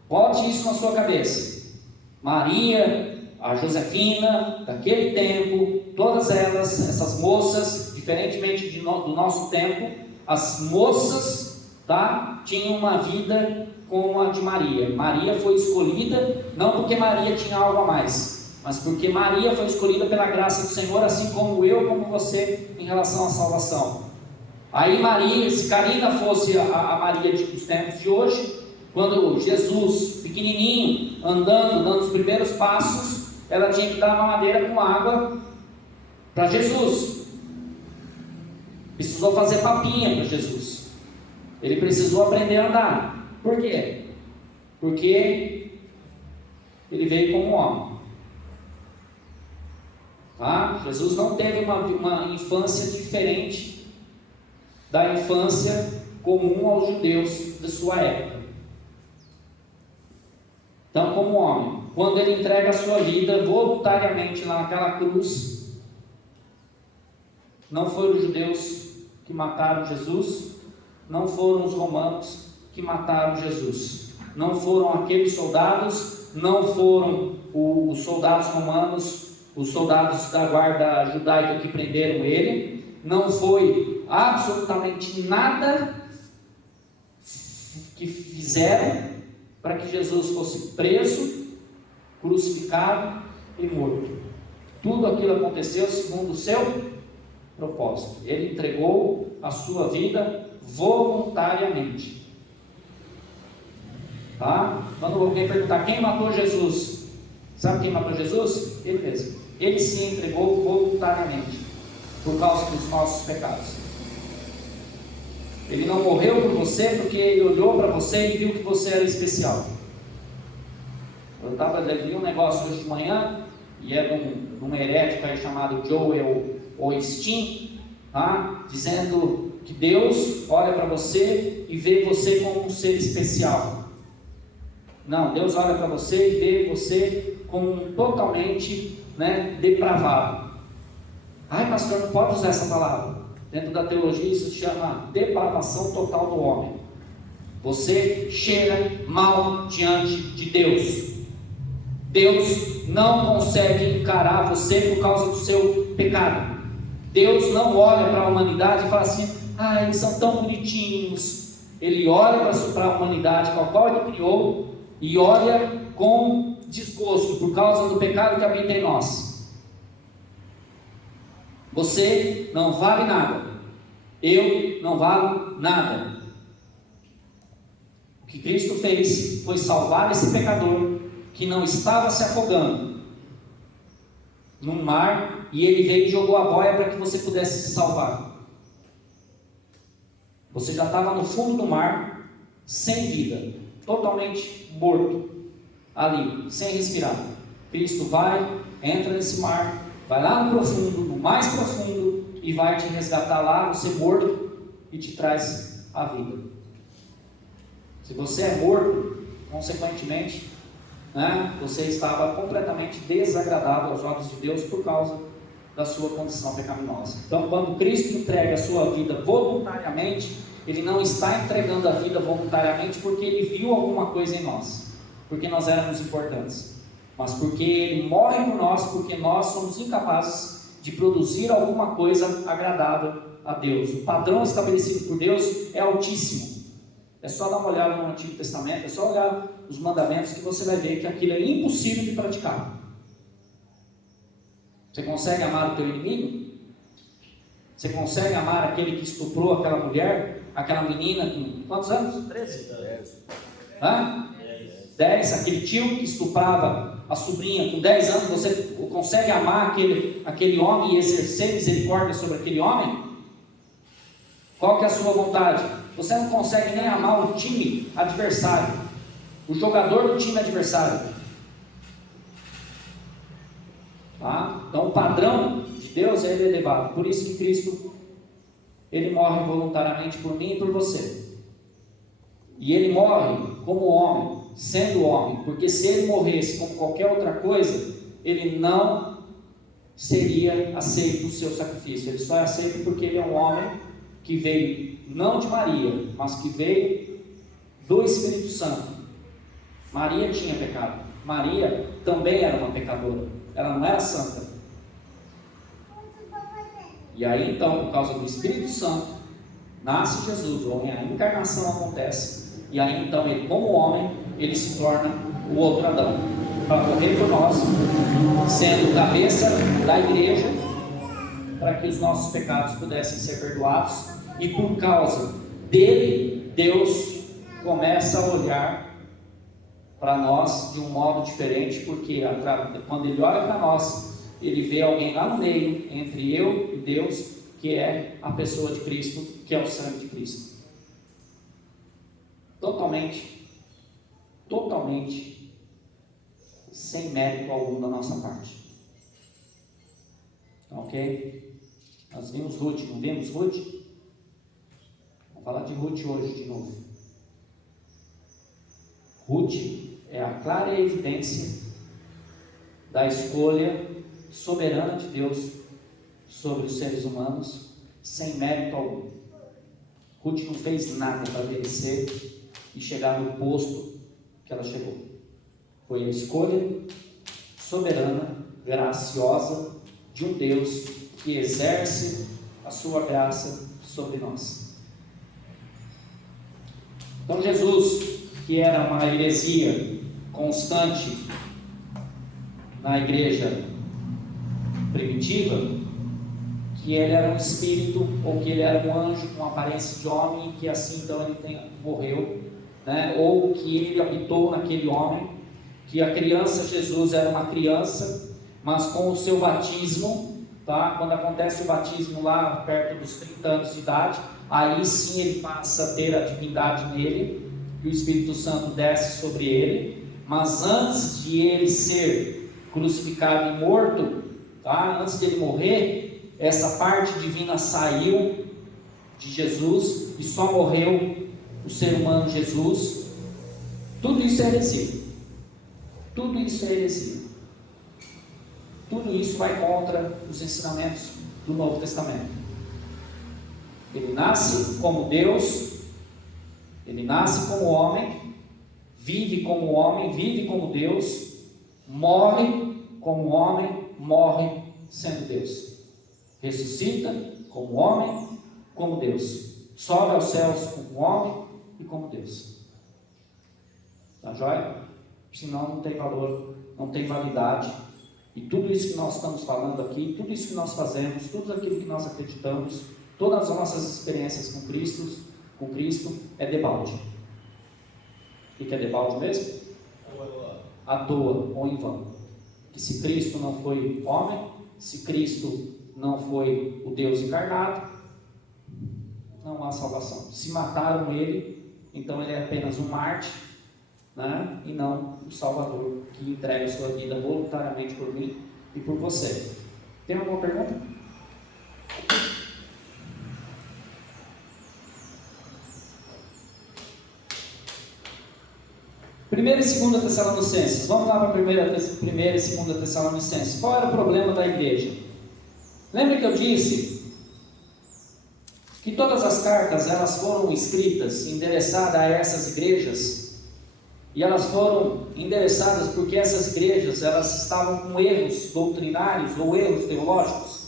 Bote isso na sua cabeça. Maria a Josefina, daquele tempo, todas elas, essas moças, diferentemente do nosso tempo, as moças, tá, tinham uma vida como a de Maria. Maria foi escolhida, não porque Maria tinha algo a mais, mas porque Maria foi escolhida pela graça do Senhor, assim como eu, como você, em relação à salvação. Aí Maria, se Karina fosse a Maria dos tempos de hoje, quando Jesus, pequenininho, andando, dando os primeiros passos, ela tinha que dar uma madeira com água para Jesus. Precisou fazer papinha para Jesus. Ele precisou aprender a andar. Por quê? Porque ele veio como homem. Tá? Jesus não teve uma infância diferente da infância comum aos judeus de sua época. Então, como homem, quando ele entrega a sua vida voluntariamente lá naquela cruz, não foram os judeus que mataram Jesus, não foram os romanos que mataram Jesus, não foram aqueles soldados, não foram os soldados romanos, os soldados da guarda judaica que prenderam ele, não foi absolutamente nada que fizeram para que Jesus fosse preso, crucificado e morto. Tudo aquilo aconteceu segundo o seu propósito. Ele entregou a sua vida voluntariamente. Tá? Quando alguém perguntar quem matou Jesus, sabe quem matou Jesus? Ele mesmo. Ele se entregou voluntariamente por causa dos nossos pecados. Ele não morreu por você porque ele olhou para você e viu que você era especial. Eu vi um negócio hoje de manhã, e é de um herético aí chamado Joel Osteen, tá? Dizendo que Deus olha para você e vê você como um ser especial. Não, Deus olha para você e vê você como um totalmente, depravado. Ai, pastor, não pode usar essa palavra. Dentro da teologia isso se chama depravação total do homem. Você cheira mal diante de Deus. Deus não consegue encarar você por causa do seu pecado. Deus não olha para a humanidade e fala assim: ah, eles são tão bonitinhos. Ele olha para a humanidade com a qual ele criou e olha com desgosto por causa do pecado que habita em nós. Você não vale nada. Eu não valo nada. O que Cristo fez foi salvar esse pecador que não estava se afogando no mar, e ele veio e jogou a boia para que você pudesse se salvar. Você já estava no fundo do mar, sem vida, totalmente morto, ali, sem respirar. Cristo vai, entra nesse mar, vai lá no profundo, no mais profundo, e vai te resgatar lá, você morto, e te traz a vida. Se você é morto, consequentemente, você estava completamente desagradável aos olhos de Deus por causa da sua condição pecaminosa. Então, quando Cristo entrega a sua vida voluntariamente, Ele não está entregando a vida voluntariamente porque Ele viu alguma coisa em nós, porque nós éramos importantes, mas porque Ele morre por nós, porque nós somos incapazes de produzir alguma coisa agradável a Deus. O padrão estabelecido por Deus é altíssimo. É só dar uma olhada no Antigo Testamento, é só olhar os mandamentos que você vai ver que aquilo é impossível de praticar. Você consegue amar o teu inimigo? Você consegue amar aquele que estuprou aquela mulher, aquela menina com quantos anos? 13? 10, aquele tio que estuprava a sobrinha com 10 anos, você consegue amar aquele homem e exercer misericórdia sobre aquele homem? Qual que é a sua vontade? Você não consegue nem amar o time adversário, o jogador do time adversário. Tá? Então o padrão de Deus é elevado. Por isso que Cristo, Ele morre voluntariamente por mim e por você. E Ele morre como homem, sendo homem, porque se Ele morresse como qualquer outra coisa, Ele não seria aceito o seu sacrifício. Ele só é aceito porque Ele é um homem que veio não de Maria, mas que veio do Espírito Santo. Maria tinha pecado, Maria também era uma pecadora, ela não era santa. E aí então, por causa do Espírito Santo, nasce Jesus, a encarnação acontece, e aí então ele, como homem, ele se torna o outro Adão, para morrer por nós, sendo cabeça da igreja, para que os nossos pecados pudessem ser perdoados, e por causa dele, Deus começa a olhar para nós de um modo diferente, porque quando ele olha para nós, ele vê alguém lá no meio, entre eu e Deus, que é a pessoa de Cristo, que é o sangue de Cristo. Totalmente sem mérito algum da nossa parte. Ok? Nós vimos Ruth, não vimos Ruth? Vamos falar de Ruth hoje de novo. Ruth é a clara evidência da escolha soberana de Deus sobre os seres humanos, sem mérito algum. Ruth não fez nada para merecer e chegar no posto que ela chegou. Foi a escolha soberana, graciosa de um Deus que exerce a sua graça sobre nós. Então Jesus, que era uma heresia constante na igreja primitiva, que ele era um espírito, ou que ele era um anjo com aparência de homem, que assim então ele morreu, né? Ou que ele habitou naquele homem, que a criança Jesus era uma criança, mas com o seu batismo, tá? Quando acontece o batismo lá perto dos 30 anos de idade, aí sim ele passa a ter a divindade nele, e o Espírito Santo desce sobre ele, mas antes de ele ser crucificado e morto, tá? Antes de ele morrer, essa parte divina saiu de Jesus e só morreu o ser humano Jesus. Tudo isso é heresia. Tudo isso é heresia. Tudo isso vai contra os ensinamentos do Novo Testamento. Ele nasce como Deus, ele nasce como homem, vive como homem, vive como Deus, morre como homem, morre sendo Deus. Ressuscita como homem, como Deus. Sobe aos céus como homem e como Deus. Tá joia? Senão não tem valor, não tem validade. E tudo isso que nós estamos falando aqui, tudo isso que nós fazemos, tudo aquilo que nós acreditamos, todas as nossas experiências com Cristo é debalde. O que é debalde mesmo? À toa ou em vão. Que se Cristo não foi homem, se Cristo não foi o Deus encarnado, não há salvação. Se mataram ele, então ele é apenas um mártir, né? E não o Salvador que entrega a sua vida voluntariamente por mim e por você. Tem alguma pergunta? 1 e 2 Tessalonicenses. Vamos lá para 1 e 2 Tessalonicenses. Qual era o problema da igreja? Lembra que eu disse que todas as cartas elas foram escritas, endereçadas a essas igrejas, e elas foram endereçadas porque essas igrejas elas estavam com erros doutrinários ou erros teológicos,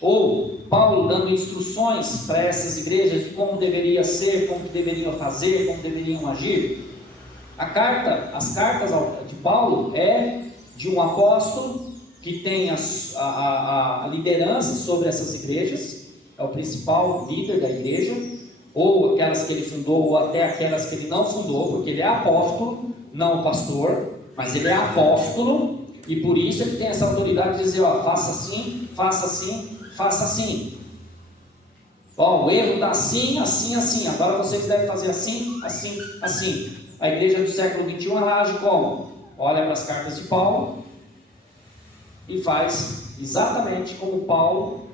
ou Paulo dando instruções para essas igrejas de como deveria ser, como deveriam fazer, como deveriam agir. As cartas de Paulo é de um apóstolo que tem a liderança sobre essas igrejas, é o principal líder da igreja, ou aquelas que ele fundou, ou até aquelas que ele não fundou, porque ele é apóstolo, não pastor, mas ele é apóstolo, e por isso ele tem essa autoridade de dizer, ó, faça assim, faça assim, faça assim. Ó, o erro está assim, assim, assim, agora vocês devem fazer assim, assim, assim. A igreja do século XXI ela age como? Olha para as cartas de Paulo e faz exatamente como Paulo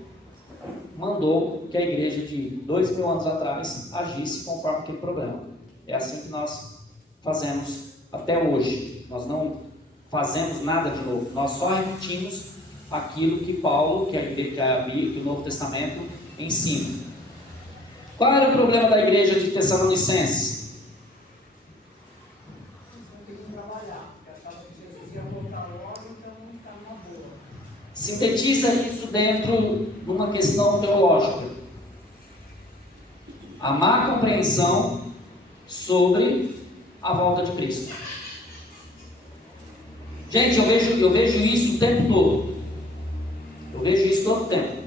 mandou que a igreja de 2000 anos atrás agisse conforme aquele programa. É assim que nós fazemos até hoje. Nós não fazemos nada de novo, nós só repetimos aquilo que Paulo, que a Bíblia, que o Novo Testamento ensina. Qual era o problema da igreja de Tessalonicenses? sintetiza isso dentro de uma questão teológica. A má compreensão sobre a volta de Cristo. Gente, eu vejo isso o tempo todo. Eu vejo isso todo o tempo.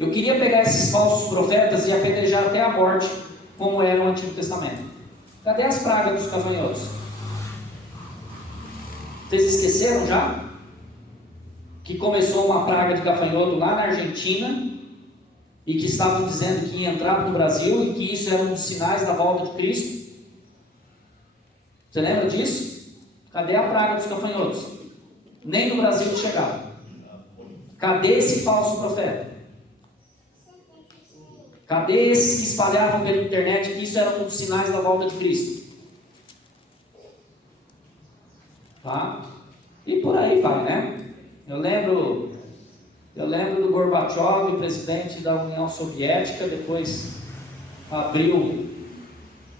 Eu queria pegar esses falsos profetas e apedrejar até a morte, como era no Antigo Testamento. Cadê as pragas dos gafanhotos? Vocês esqueceram já? Que começou uma praga de gafanhoto lá na Argentina e que estavam dizendo que ia entrar no Brasil e que isso era um dos sinais da volta de Cristo. Você lembra disso? Cadê a praga dos gafanhotos? Nem no Brasil chegava. Cadê esse falso profeta? Cadê esses que espalhavam pela internet que isso era um dos sinais da volta de Cristo? Tá? E por aí vai, né? Eu lembro do Gorbachev, presidente da União Soviética, depois abriu,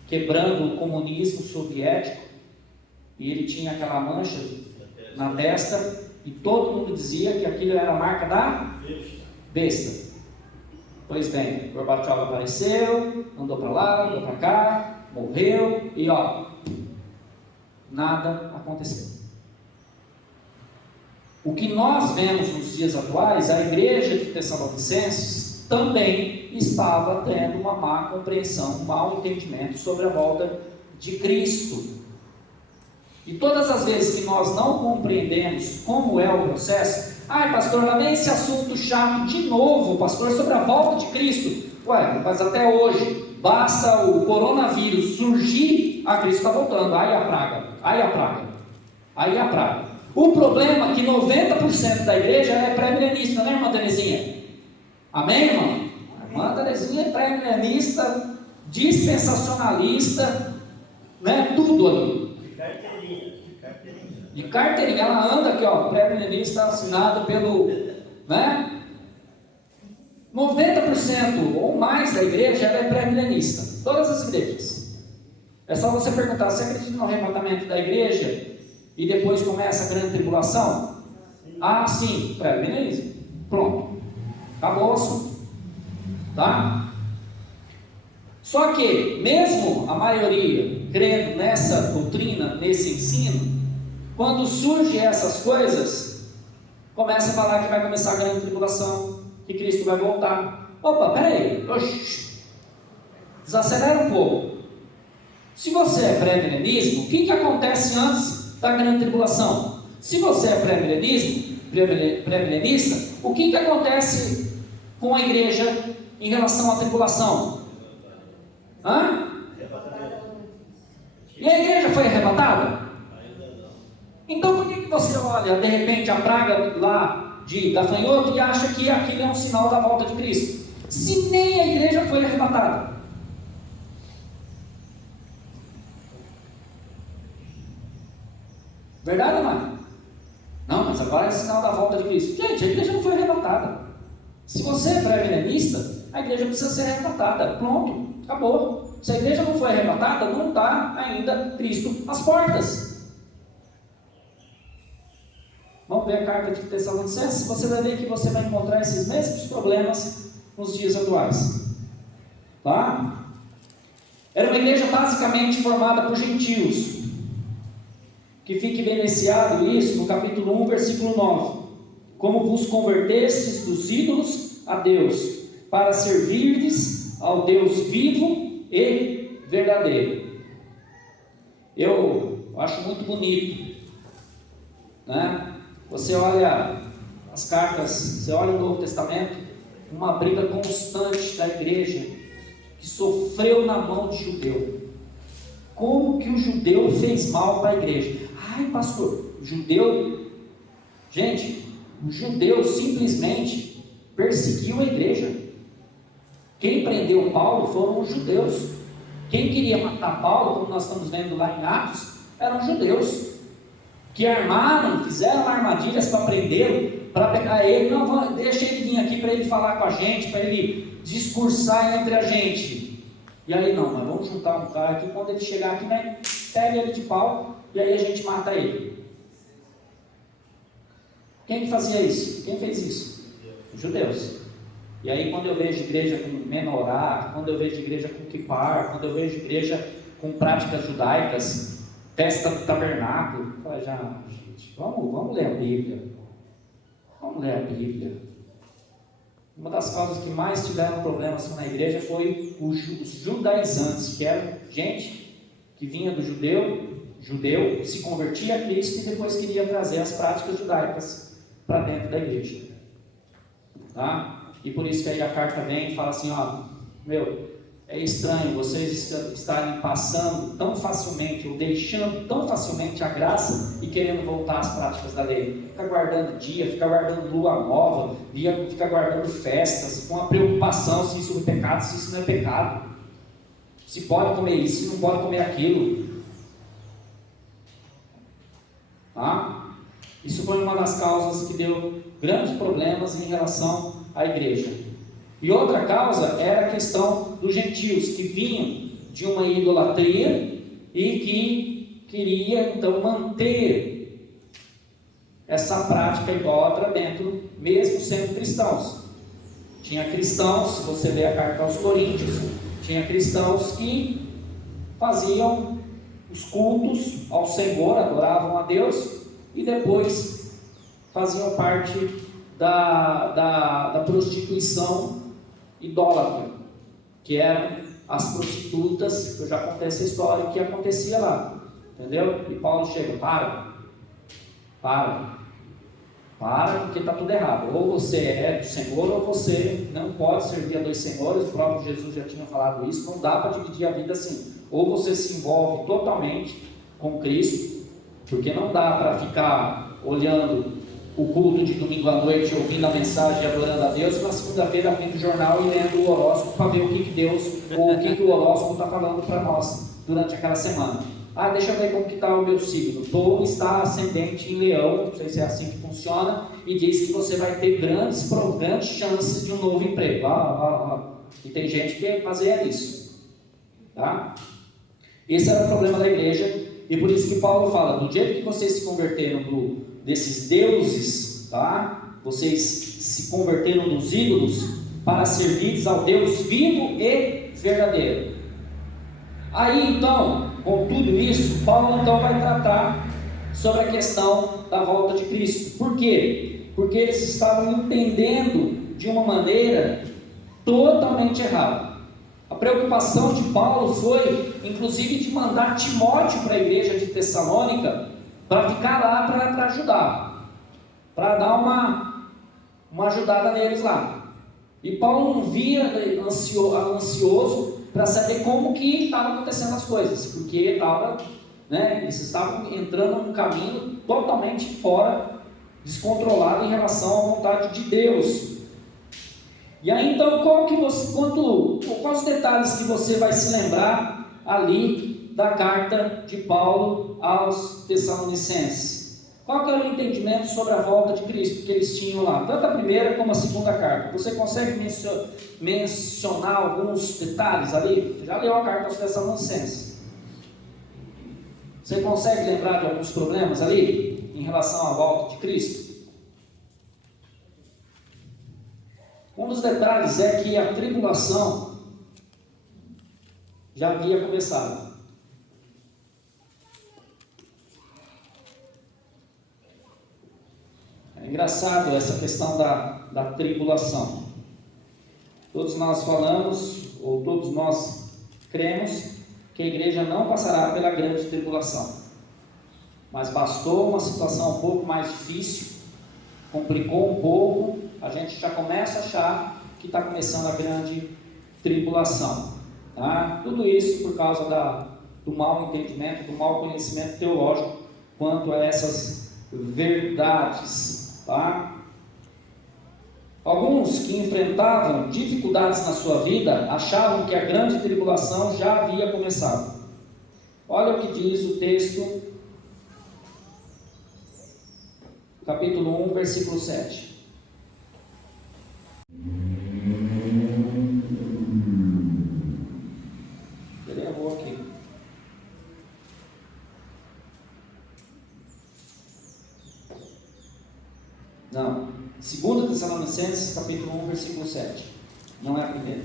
quebrando o comunismo soviético, e ele tinha aquela mancha na testa, e todo mundo dizia que aquilo era a marca da besta. Pois bem, Gorbachev apareceu, andou para lá, andou para cá, morreu, e nada aconteceu. O que nós vemos nos dias atuais, a igreja de Tessalonicenses também estava tendo uma má compreensão, um mau entendimento sobre a volta de Cristo. E todas as vezes que nós não compreendemos como é o processo, pastor, lá vem esse assunto chato de novo, pastor, sobre a volta de Cristo. Mas até hoje, basta o coronavírus surgir, Cristo está voltando, aí a praga. O problema é que 90% da igreja é pré-milenista, né, irmã Terezinha? Amém, irmã? A irmã Terezinha é pré-milenista, dispensacionalista, né, tudo ali. De carteirinha, ela anda aqui, pré-milenista, assinado pelo, né? 90% ou mais da igreja ela é pré-milenista, todas as igrejas. É só você perguntar, você acredita no arrebatamento da igreja e depois começa a grande tribulação? Sim, pré-milenismo. Pronto, acabou o assunto, tá? Só que, mesmo a maioria crendo nessa doutrina, nesse ensino, quando surgem essas coisas, começa a falar que vai começar a grande tribulação, que Cristo vai voltar. Peraí, desacelera um pouco. Se você é pré-milenismo, o que acontece antes da grande tribulação? Se você é pré-milenista, o que acontece com a igreja em relação à tribulação? E a igreja foi arrebatada? Então por que você olha de repente a praga lá de gafanhoto e acha que aquilo é um sinal da volta de Cristo? Se nem a igreja foi arrebatada. Verdade ou não? Não, mas agora é sinal da volta de Cristo. Gente, a igreja não foi arrebatada. Se você é pré-milenista, a igreja precisa ser arrebatada. Pronto, acabou. Se a igreja não foi arrebatada, não está ainda Cristo às portas. Vamos ver a carta de Tessalonicenses, você vai ver que você vai encontrar esses mesmos problemas nos dias atuais. Tá? Era uma igreja basicamente formada por gentios, que fica evidenciado isso no capítulo 1, versículo 9. Como vos convertestes dos ídolos a Deus, para servirdes ao Deus vivo e verdadeiro. Eu acho muito bonito, né? Você olha as cartas, você olha o Novo Testamento, uma briga constante da igreja que sofreu na mão de judeu. Como que o judeu fez mal para a igreja? Pastor, o judeu simplesmente perseguiu a igreja. Quem prendeu Paulo foram os judeus. Quem queria matar Paulo, como nós estamos vendo lá em Atos, eram judeus. Que armaram, fizeram armadilhas para prendê-lo, para pegar ele. Não, deixa ele vir aqui para ele falar com a gente, para ele discursar entre a gente. E aí, mas vamos juntar um cara aqui, quando ele chegar aqui, pega ele de pau, e aí a gente mata ele. Quem que fazia isso? Quem fez isso? Os judeus. E aí quando eu vejo igreja com menorá, quando eu vejo igreja com kippar, quando eu vejo igreja com práticas judaicas, festa do tabernáculo, eu falo, já, gente, vamos ler a Bíblia. Vamos ler a Bíblia. Uma das causas que mais tiveram problemas na igreja foi os judaizantes, que eram gente que vinha do judeu, se convertia a Cristo e depois queria trazer as práticas judaicas para dentro da igreja. Tá? E por isso que aí a carta vem e fala assim, ó, é estranho vocês estarem passando tão facilmente, ou deixando tão facilmente a graça e querendo voltar às práticas da lei. Fica guardando dia, fica guardando lua nova, fica guardando festas, com a preocupação se isso é pecado, se isso não é pecado. Se pode comer isso, se não pode comer aquilo. Tá? Isso foi uma das causas que deu grandes problemas em relação à igreja. E outra causa era a questão dos gentios, que vinham de uma idolatria e que queria então manter essa prática idólatra dentro, mesmo sendo cristãos. Tinha cristãos, se você ler a carta aos Coríntios, tinha cristãos que faziam os cultos ao Senhor, adoravam a Deus e depois faziam parte da prostituição idólatra, que eram as prostitutas, que eu já contei essa história, que acontecia lá, entendeu? E Paulo chega, para, porque está tudo errado, ou você é do Senhor, ou você não pode servir a dois senhores, o próprio Jesus já tinha falado isso, não dá para dividir a vida assim, ou você se envolve totalmente com Cristo, porque não dá para ficar olhando o culto de domingo à noite, ouvindo a mensagem e adorando a Deus, na segunda-feira abrindo o jornal e lendo o horóscopo para ver o que Deus, ou o que o horóscopo está falando para nós durante aquela semana. Deixa eu ver como que está o meu signo. Touro está ascendente em Leão, não sei se é assim que funciona, e diz que você vai ter grandes chances de um novo emprego. E tem gente que fazia isso. Tá? Esse era o problema da igreja, e por isso que Paulo fala, do jeito que vocês se converteram desses deuses, tá? Vocês se converteram dos ídolos para servir ao Deus vivo e verdadeiro. Aí então, com tudo isso, Paulo então vai tratar sobre a questão da volta de Cristo. Por quê? Porque eles estavam entendendo de uma maneira totalmente errada. A preocupação de Paulo foi, inclusive, de mandar Timóteo para a igreja de Tessalônica para ficar lá para ajudar, para dar uma ajudada neles lá. E Paulo não via ansioso para saber como que estavam acontecendo as coisas, porque eles estavam entrando num caminho totalmente fora, descontrolado em relação à vontade de Deus. E aí então, quais os detalhes que você vai se lembrar ali da carta de Paulo aos Tessalonicenses? Qual que era o entendimento sobre a volta de Cristo que eles tinham lá? Tanto a primeira como a segunda carta. Você consegue mencionar alguns detalhes ali? Você já leu a carta aos Tessalonicenses. Você consegue lembrar de alguns problemas ali em relação à volta de Cristo? Um dos detalhes é que a tribulação já havia começado. É engraçado essa questão da tribulação. Todos nós falamos, ou todos nós cremos, que a igreja não passará pela grande tribulação. Mas bastou uma situação um pouco mais difícil, complicou um pouco, a gente já começa a achar que está começando a grande tribulação. Tá? Tudo isso por causa do mau entendimento, do mau conhecimento teológico quanto a essas verdades. Tá? Alguns que enfrentavam dificuldades na sua vida achavam que a grande tribulação já havia começado. Olha o que diz o texto, capítulo 1, versículo 7. Ele errou aqui. Não. 2 Tessalonicenses, capítulo 1, versículo 7. Não é a primeira.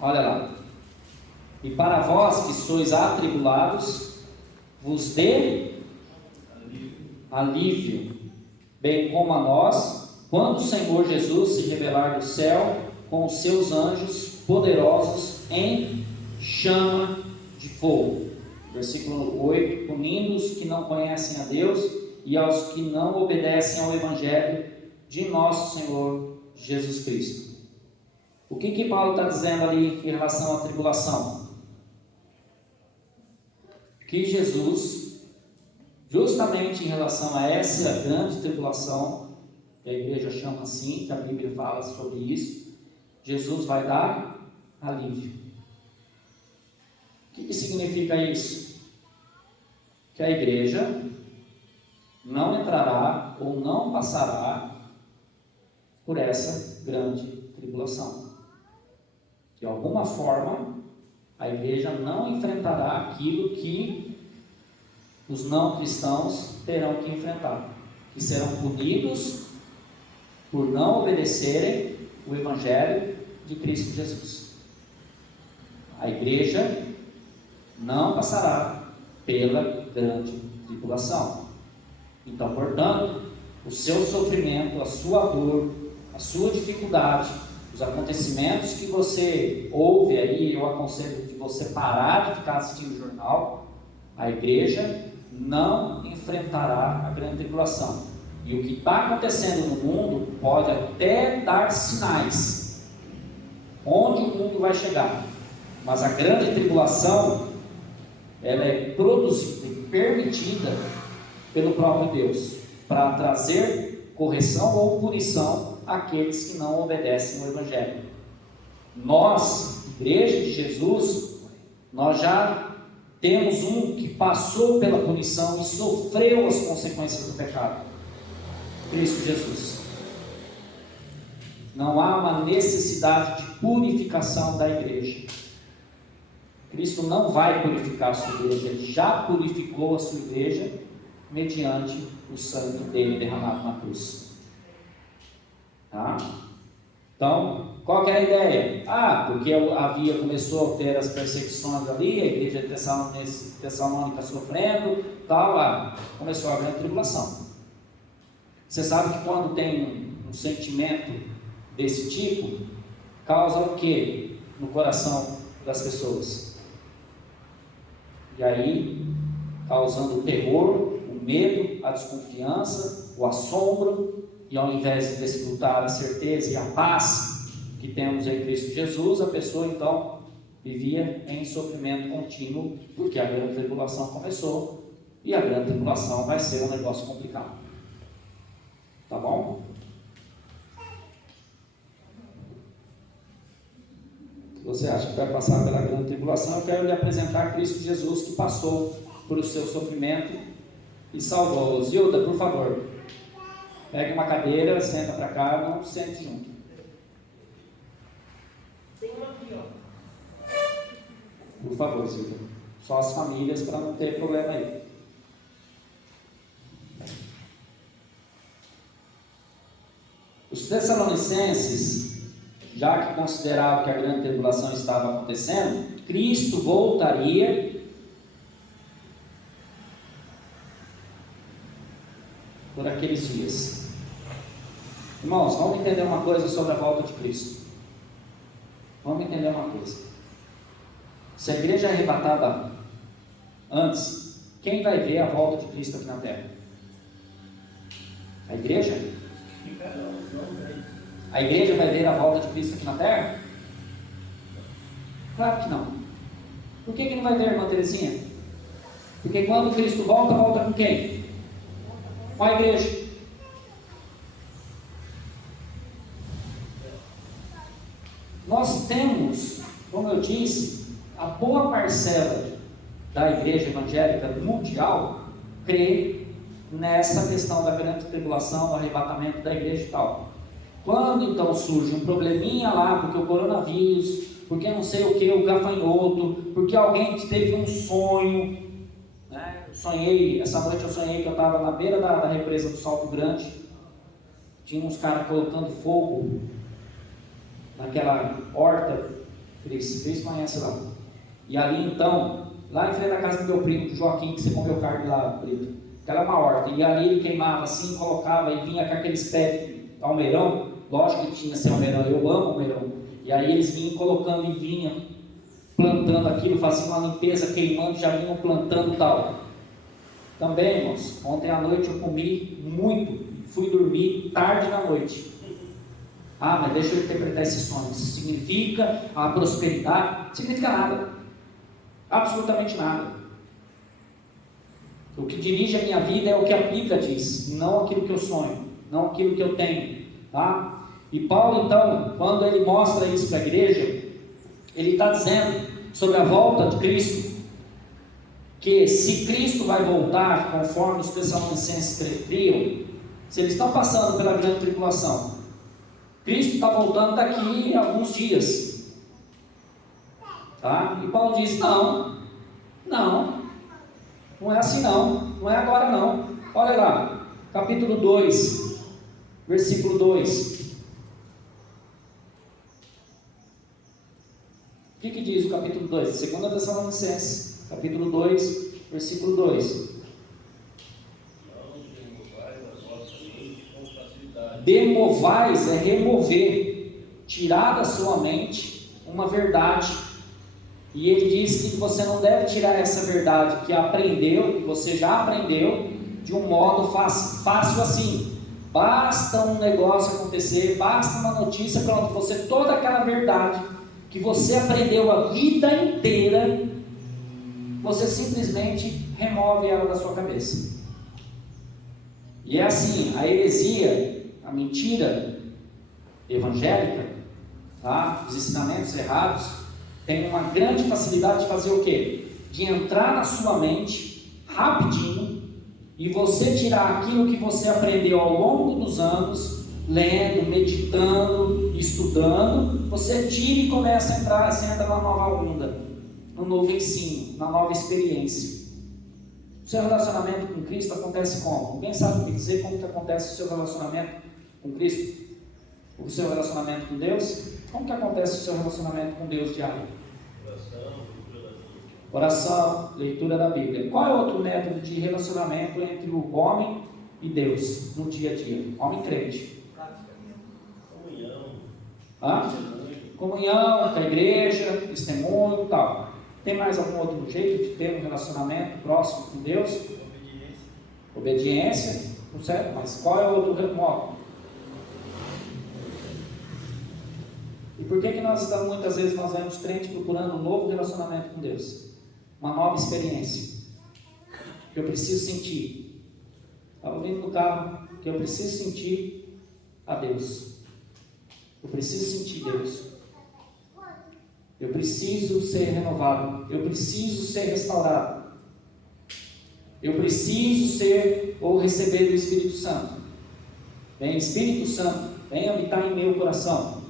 Olha lá. E para vós que sois atribulados, vos dê alívio, bem como a nós, quando o Senhor Jesus se revelar do céu com os seus anjos poderosos em chama de fogo. Versículo 8: punindo os que não conhecem a Deus e aos que não obedecem ao Evangelho de nosso Senhor Jesus Cristo. O que Paulo está dizendo ali em relação à tribulação? Que Jesus, justamente em relação a essa grande tribulação, que a igreja chama assim, que a Bíblia fala sobre isso, Jesus vai dar alívio. O que significa isso? Que a igreja não entrará ou não passará por essa grande tribulação. De alguma forma, a igreja não enfrentará aquilo que os não cristãos terão que enfrentar, que serão punidos por não obedecerem o Evangelho de Cristo Jesus. A igreja não passará pela grande tribulação. Então, portanto, o seu sofrimento, a sua dor, a sua dificuldade, os acontecimentos que você ouve aí, eu aconselho de você parar de ficar assistindo o jornal. A igreja não enfrentará a grande tribulação. E o que está acontecendo no mundo pode até dar sinais onde o mundo vai chegar, mas a grande tribulação, ela é produzida e permitida pelo próprio Deus para trazer correção ou punição àqueles que não obedecem ao Evangelho. Nós, Igreja de Jesus, nós já temos um que passou pela punição e sofreu as consequências do pecado, Cristo Jesus. Não há uma necessidade de purificação da igreja. Cristo não vai purificar a sua igreja, Ele já purificou a sua igreja mediante o sangue dele derramado na cruz. Tá? Então, qual que é a ideia? Porque começou a ter as perseguições ali, a igreja tessalônica sofrendo, tal, começou a grande tribulação. Você sabe que quando tem um sentimento desse tipo, causa o que no coração das pessoas? E aí, causando o terror, o medo, a desconfiança, o assombro, e ao invés de desfrutar a certeza e a paz que temos em Cristo Jesus, a pessoa então vivia em sofrimento contínuo, porque a grande tribulação começou, e a grande tribulação vai ser um negócio complicado. Tá bom? Se você acha que vai passar pela grande tribulação, eu quero lhe apresentar Cristo Jesus, que passou por o seu sofrimento e salvou. Zilda, por favor, pegue uma cadeira, senta para cá, não sente junto. Tem uma aqui, ó. Por favor, Zilda. Só as famílias, para não ter problema aí. Os Tessalonicenses, já que consideravam que a grande tribulação estava acontecendo, Cristo voltaria por aqueles dias. Irmãos, vamos entender uma coisa sobre a volta de Cristo. Vamos entender uma coisa. Se a igreja é arrebatada antes, quem vai ver a volta de Cristo aqui na terra? A igreja? A igreja vai ver a volta de Cristo aqui na terra? Claro que não. Por que não vai ver, irmã Terezinha? Porque quando Cristo volta, volta com quem? Com a igreja. Nós temos, como eu disse, a boa parcela da igreja evangélica mundial crê nessa questão da grande tribulação, do arrebatamento da igreja e tal. Quando então surge um probleminha lá, porque o coronavírus, porque não sei o que, o gafanhoto, porque alguém teve um sonho, né? Essa noite eu sonhei que eu estava na beira da represa do Salto Grande. Tinha uns caras colocando fogo naquela horta. Cris conhece lá. E ali então, lá em frente da casa do meu primo, Joaquim, que você comeu carne lá, Brito. Aquela é uma horta. E ali ele queimava assim, colocava e vinha com aqueles pés de almeirão. Lógico que tinha esse almeirão, eu amo almeirão. E aí eles vinham colocando e vinham plantando aquilo, faziam uma limpeza, queimando, já vinham plantando tal. Também, irmãos, ontem à noite eu comi muito, fui dormir tarde da noite. Ah, mas deixa eu interpretar esse sonho. Isso significa a prosperidade? Não significa nada. Absolutamente nada. O que dirige a minha vida é o que a Bíblia diz, não aquilo que eu sonho, não aquilo que eu tenho. Tá? E Paulo, então, quando ele mostra isso para a igreja, ele está dizendo sobre a volta de Cristo, que se Cristo vai voltar, conforme os Tessalonicenses criam, se eles estão passando pela grande tribulação, Cristo está voltando daqui a alguns dias. Tá? E Paulo diz, não é assim não é agora não. Olha lá, capítulo 2, versículo 2. O que diz o capítulo 2? 2 Tessalonicenses, capítulo 2, versículo 2. Demovais é remover, tirar da sua mente uma verdade. E ele diz que você não deve tirar essa verdade que aprendeu, que você já aprendeu, de um modo fácil assim. Basta um negócio acontecer, basta uma notícia, pronto, você toda aquela verdade que você aprendeu a vida inteira, você simplesmente remove ela da sua cabeça. E é assim, a heresia, a mentira evangélica, tá? Os ensinamentos errados, tem uma grande facilidade de fazer o quê? De entrar na sua mente, rapidinho, e você tirar aquilo que você aprendeu ao longo dos anos, lendo, meditando, estudando, você tira e começa a entrar, você entra na nova onda, no novo ensino, na nova experiência. O seu relacionamento com Cristo acontece como? Alguém sabe me dizer como que acontece o seu relacionamento com Cristo? O seu relacionamento com Deus? Como que acontece o seu relacionamento com Deus diário? Oração, leitura da Bíblia. Qual é outro método de relacionamento entre o homem e Deus no dia a dia? Homem crente. Comunhão com a igreja, testemunho e tal. Tem mais algum outro jeito de ter um relacionamento próximo com Deus? Obediência, certo? Mas qual é o outro modo? E por que nós estamos, muitas vezes, nós vemos crentes procurando um novo relacionamento com Deus? Uma nova experiência. Que eu preciso sentir. Estava ouvindo no carro que eu preciso sentir a Deus. Eu preciso sentir Deus. Eu preciso ser renovado. Eu preciso ser restaurado. Eu preciso ser ou receber do Espírito Santo. Vem Espírito Santo, vem habitar em meu coração.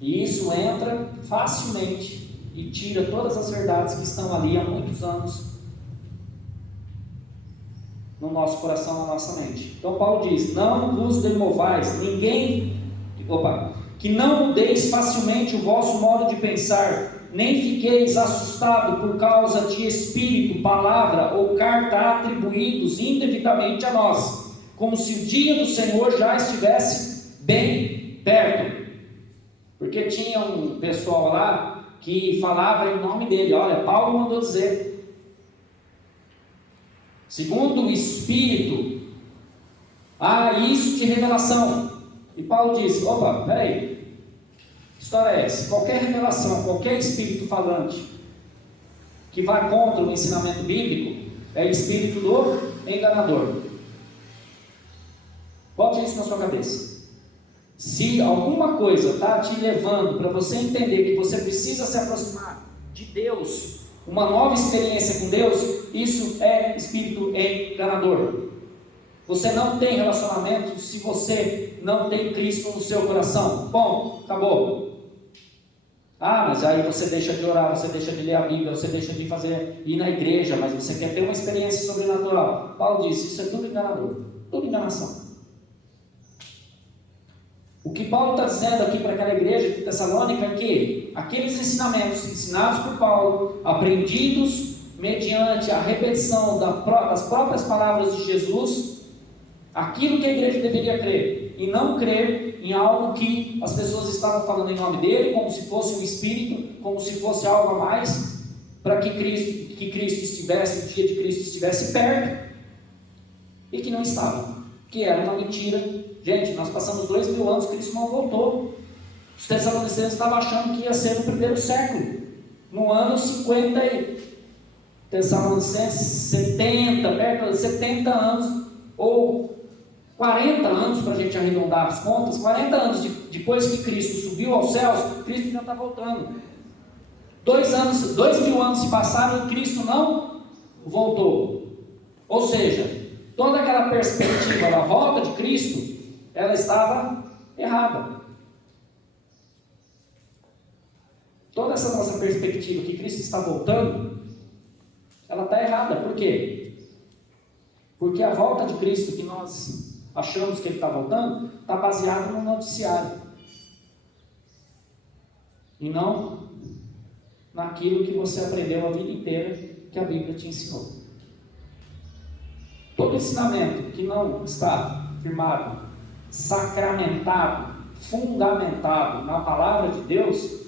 E isso entra facilmente e tira todas as verdades que estão ali há muitos anos no nosso coração, na nossa mente. Então Paulo diz, não vos demovais, que não mudeis facilmente o vosso modo de pensar, nem fiqueis assustado por causa de espírito, palavra ou carta atribuídos indevidamente a nós, como se o dia do Senhor já estivesse bem perto. Porque tinha um pessoal lá que falava em nome dele, olha, Paulo mandou dizer, segundo o Espírito, há isso de revelação. E Paulo disse, opa, peraí, que história é essa? Qualquer revelação, qualquer espírito falante que vá contra o ensinamento bíblico, é espírito do enganador. Bote isso na sua cabeça. Se alguma coisa está te levando para você entender que você precisa se aproximar de Deus, uma nova experiência com Deus, isso é espírito enganador. Você não tem relacionamento se você não tem Cristo no seu coração. Bom, acabou. Ah, mas aí você deixa de orar, você deixa de ler a Bíblia, você deixa de ir na igreja, mas você quer ter uma experiência sobrenatural. Paulo disse, isso é tudo enganador, tudo enganação. O que Paulo está dizendo aqui para aquela igreja de Tessalônica é que aqueles ensinamentos ensinados por Paulo, aprendidos mediante a repetição das próprias palavras de Jesus, aquilo que a igreja deveria crer, e não crer em algo que as pessoas estavam falando em nome dele, como se fosse um espírito, como se fosse algo a mais, para que Cristo estivesse, o dia de Cristo estivesse perto, e que não estava, que era uma mentira. Gente, nós passamos 2000 anos, Cristo não voltou. Os tessalonicenses estavam achando que ia ser no primeiro século, no ano 50, Tessalonicenses 70, perto de 70 anos, ou 40 anos, para a gente arredondar as contas, 40 anos depois que Cristo subiu aos céus, Cristo já está voltando. 2000 anos se passaram e Cristo não voltou. Ou seja, toda aquela perspectiva da volta de Cristo, ela estava errada. Toda essa nossa perspectiva que Cristo está voltando, ela está errada. Por quê? Porque a volta de Cristo que nós achamos que Ele está voltando, está baseada no noticiário. E não naquilo que você aprendeu a vida inteira que a Bíblia te ensinou. Todo ensinamento que não está firmado, sacramentado, fundamentado na palavra de Deus,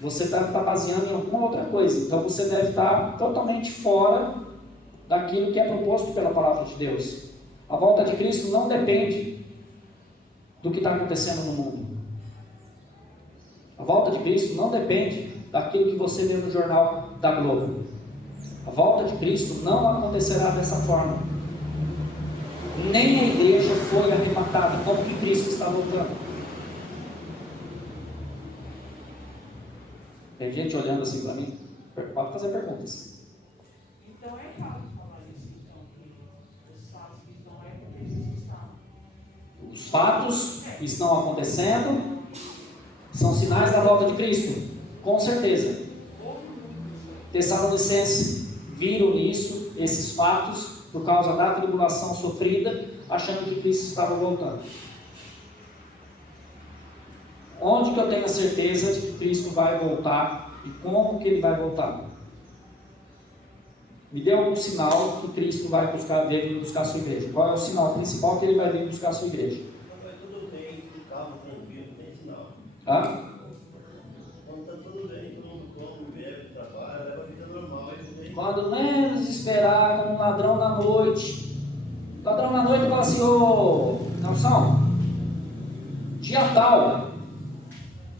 você está baseando em alguma outra coisa. Então você deve estar totalmente fora daquilo que é proposto pela palavra de Deus. A volta de Cristo não depende do que está acontecendo no mundo. A volta de Cristo não depende daquilo que você vê no jornal da Globo. A volta de Cristo não acontecerá dessa forma. Nem a igreja foi arrebatada como que Cristo está voltando. Tem gente olhando assim para mim? Pode fazer perguntas. Então é errado falar isso, então, que os fatos que estão aí porque Jesus está. Os fatos que estão acontecendo são sinais da volta de Cristo, com certeza. Tessalonicenses viram nisso, esses fatos, por causa da tribulação sofrida, achando que Cristo estava voltando. Onde que eu tenho a certeza de que Cristo vai voltar e como que Ele vai voltar? Me dê algum sinal que Cristo vai deve vir buscar a sua igreja. Qual é o sinal principal que Ele vai vir buscar a sua igreja? Vai tudo bem, calma, tranquilo, não tem sinal. Hã? Quando está tudo bem, todo mundo come, bebe, trabalha, leva a vida normal. Quando menos esperar, como um ladrão na noite. O ladrão na noite fala assim, ô, Nelson, dia tal,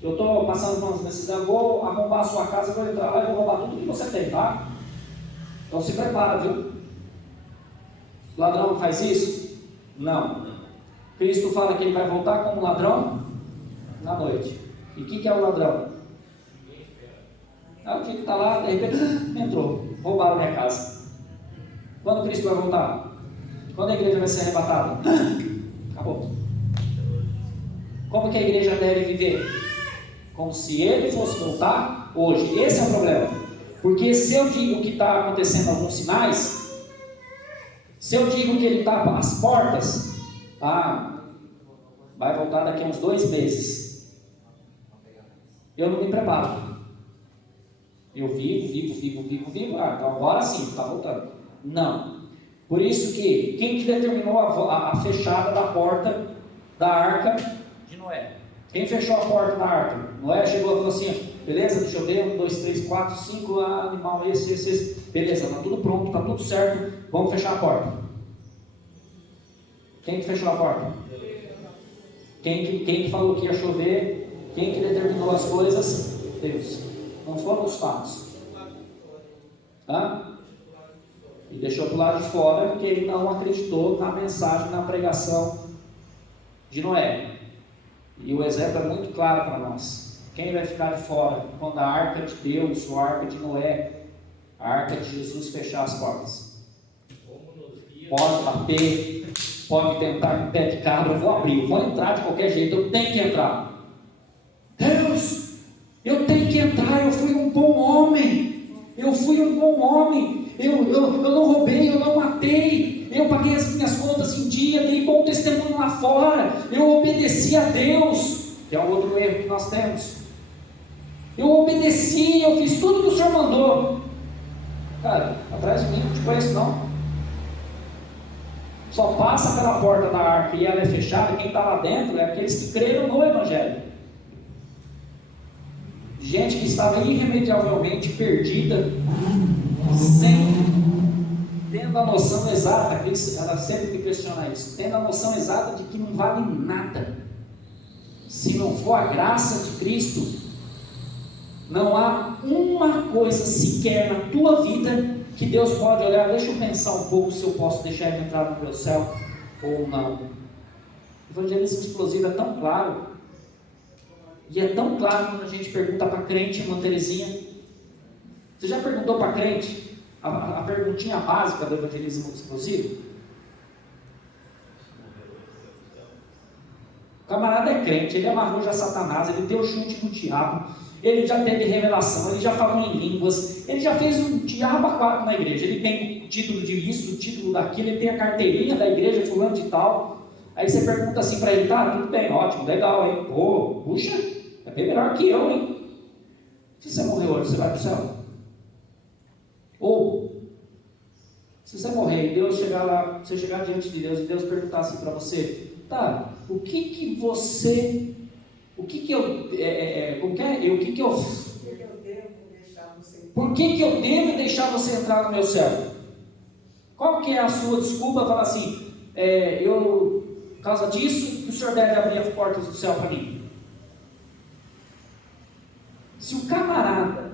eu estou passando por umas necessidades, vou arrombar a sua casa, vou entrar lá e vou roubar tudo que você tem, tá? Então se prepara, viu? O ladrão faz isso? Não. Cristo fala que ele vai voltar como ladrão na noite. E o que é o ladrão? É o dia que está lá, de repente, entrou, roubaram minha casa. Quando Cristo vai voltar? Quando a igreja vai ser arrebatada? Acabou. Como que a igreja deve viver? Como se ele fosse voltar hoje. Esse é o problema. Porque se eu digo que está acontecendo alguns sinais, se eu digo que ele está às portas, vai voltar daqui a uns 2 meses. Eu não me preparo. Eu vivo. Então agora sim, está voltando. Não. Por isso que, quem que determinou a fechada da porta da arca de Noé? Quem fechou a porta da arca? Noé chegou e falou assim, beleza, deixa eu ver, 1, 2, 3, 4, 5, animal, esse. Beleza, está tudo pronto, está tudo certo, vamos fechar a porta. Quem que fechou a porta? Quem que falou que ia chover? Quem que determinou as coisas? Deus. Não foram os fatos. E deixou para o lado de fora porque ele não acreditou na mensagem, na pregação de Noé. E o exemplo é muito claro para nós. Quem vai ficar de fora quando a arca de Deus, ou a arca de Noé, a arca de Jesus fechar as portas? Pode bater, pode tentar com o pé de cabra, eu vou abrir, eu vou entrar de qualquer jeito, eu tenho que entrar. Deus, fui um bom homem, eu não roubei, eu não matei, eu paguei as minhas contas em dia, dei bom testemunho lá fora, eu obedeci a Deus, que é o outro erro que nós temos. Eu obedeci, eu fiz tudo que o Senhor mandou. Cara, atrás de mim não te conheço não. Só passa pela porta da arca e ela é fechada, quem está lá dentro é aqueles que creram no Evangelho. Gente que estava irremediavelmente perdida, tendo a noção exata, ela sempre me questiona isso, tendo a noção exata de que não vale nada, se não for a graça de Cristo. Não há uma coisa sequer na tua vida que Deus pode olhar, deixa eu pensar um pouco se eu posso deixar ele entrar no meu céu ou não. O evangelismo explosivo é tão claro, e é tão claro quando a gente pergunta para crente, irmã Terezinha. Você já perguntou para crente a perguntinha básica do evangelismo explosivo? O camarada é crente, ele amarrou já Satanás, ele deu chute no diabo, ele já teve revelação, ele já falou em línguas, ele já fez um diabo a quatro na igreja, ele tem o título de isso, o título daquilo, ele tem a carteirinha da igreja, fulano de tal. Aí você pergunta assim para ele, tá, tudo bem, ótimo, legal, hein? Pô, puxa, é bem melhor que eu, hein? Se você morrer hoje, você vai para o céu? Ou, se você morrer e Deus chegar lá, você chegar diante de Deus e Deus perguntar assim para você, tá, por que eu devo deixar você entrar no meu céu? Qual que é a sua desculpa? Falar assim, por causa disso, o Senhor deve abrir as portas do céu para mim. Se o camarada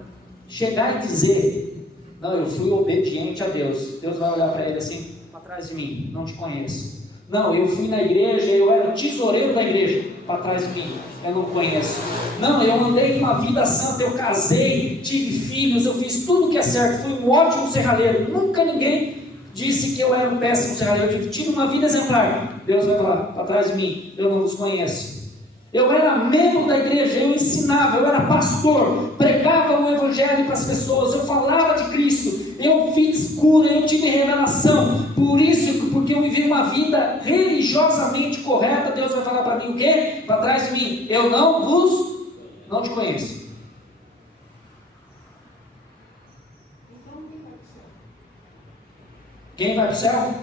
chegar e dizer, não, eu fui obediente a Deus, Deus vai olhar para ele assim, para trás de mim, não te conheço. Não, eu fui na igreja, eu era o tesoureiro da igreja, para trás de mim, eu não conheço. Não, eu andei uma vida santa, eu casei, tive filhos, eu fiz tudo que é certo, fui um ótimo serralheiro. Nunca ninguém disse que eu era um péssimo serralheiro, eu tive uma vida exemplar. Deus vai falar, para trás de mim, eu não os conheço. Eu era membro da igreja, eu ensinava, eu era pastor, pregava o evangelho para as pessoas, eu falava de Cristo, eu fiz cura, eu tive revelação. Por isso, porque eu vivi uma vida religiosamente correta, Deus vai falar para mim o quê? Para trás de mim, eu não te conheço. Quem vai para o céu?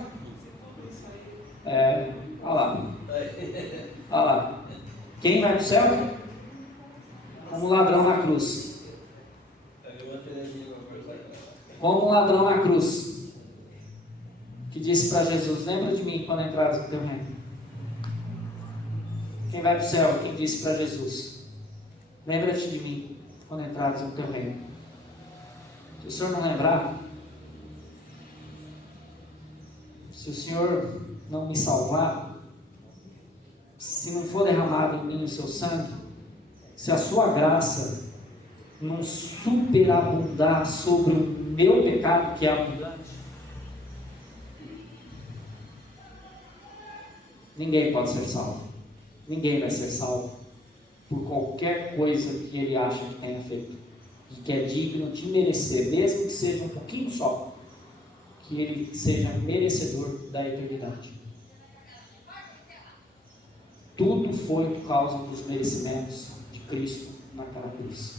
Olha lá. Olha lá. Quem vai para o céu? Como um ladrão na cruz. Como um ladrão na cruz. Que disse para Jesus, lembra de mim quando entrares no teu reino. Quem vai para o céu? Quem disse para Jesus, lembra-te de mim quando entrares no teu reino. Se o Senhor não lembrar, se o Senhor não me salvar, se não for derramado em mim o seu sangue, se a sua graça não superabundar sobre o meu pecado que é abundante, ninguém pode ser salvo. Ninguém vai ser salvo por qualquer coisa que ele acha que tenha feito e que é digno de merecer, mesmo que seja um pouquinho só, que ele seja merecedor da eternidade. Tudo foi por causa dos merecimentos de Cristo naquela cruz.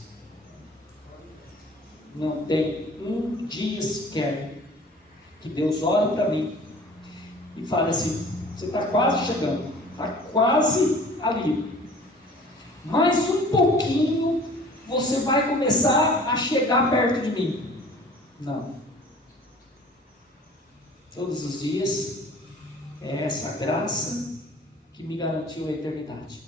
Não tem um dia sequer que Deus olhe para mim e fale assim, você está quase chegando, está quase ali, mais um pouquinho você vai começar a chegar perto de mim. Não. Todos os dias é essa graça que me garantiu a eternidade.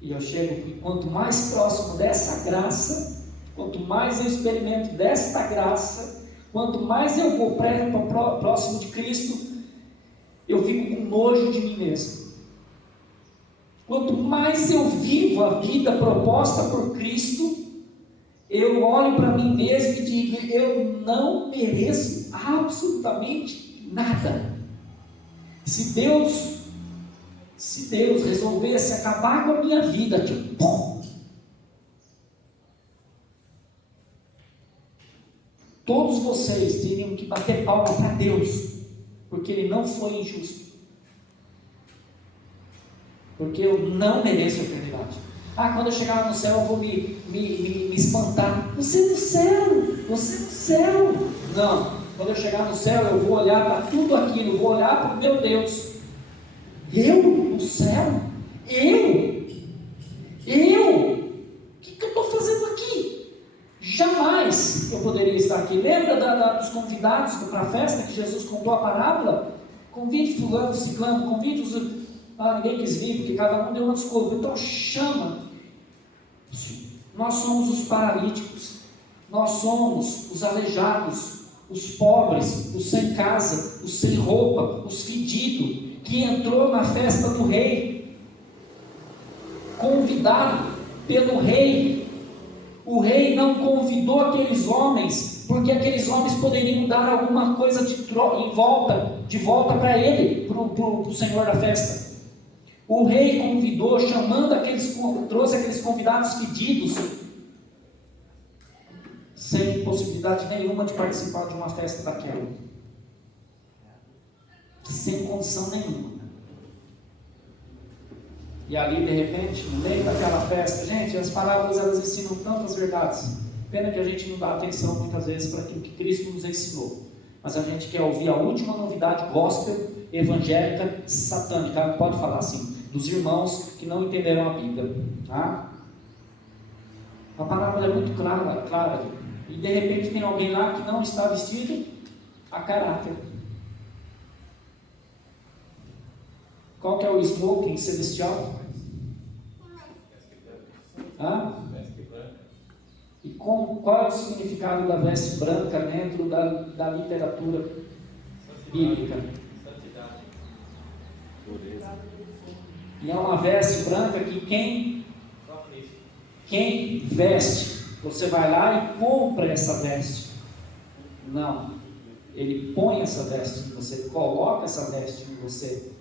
E eu chego que quanto mais próximo dessa graça, quanto mais eu experimento desta graça, quanto mais eu vou próximo de Cristo, eu fico com nojo de mim mesmo. Quanto mais eu vivo a vida proposta por Cristo, eu olho para mim mesmo e digo, eu não mereço absolutamente nada. Se Deus resolvesse acabar com a minha vida, tipo, todos vocês teriam que bater palma para Deus, porque Ele não foi injusto. Porque eu não mereço a eternidade. Quando eu chegar no céu eu vou me espantar. Você no céu. Não, quando eu chegar no céu eu vou olhar para tudo aquilo, vou olhar para o meu Deus. Eu no céu? Eu? O que eu estou fazendo aqui? Jamais eu poderia estar aqui. Lembra dos convidados para a festa que Jesus contou a parábola? Convide fulano, ciclano, convide os... ninguém quis vir, porque cada um deu uma desculpa. Então chama. Nós somos os paralíticos, nós somos os aleijados, os pobres, os sem casa, os sem roupa, os fedidos, que entrou na festa do rei, convidado pelo rei. O rei não convidou aqueles homens, porque aqueles homens poderiam dar alguma coisa de volta para ele, para o senhor da festa. O rei convidou, trouxe aqueles convidados fedidos, sem possibilidade nenhuma de participar de uma festa daquela, sem condição nenhuma. E ali, de repente, no meio daquela festa, gente, as parábolas elas ensinam tantas verdades. Pena que a gente não dá atenção muitas vezes para aquilo que Cristo nos ensinou. Mas a gente quer ouvir a última novidade gospel, evangélica, satânica, pode falar assim, dos irmãos que não entenderam a Bíblia. Tá? A parábola é muito clara. E de repente tem alguém lá que não está vestido a caráter. Qual que é o smoking celestial? E qual é o significado da veste branca dentro da literatura bíblica? E é uma veste branca que quem veste, você vai lá e compra essa veste. Não, ele põe essa veste em você, coloca essa veste em você.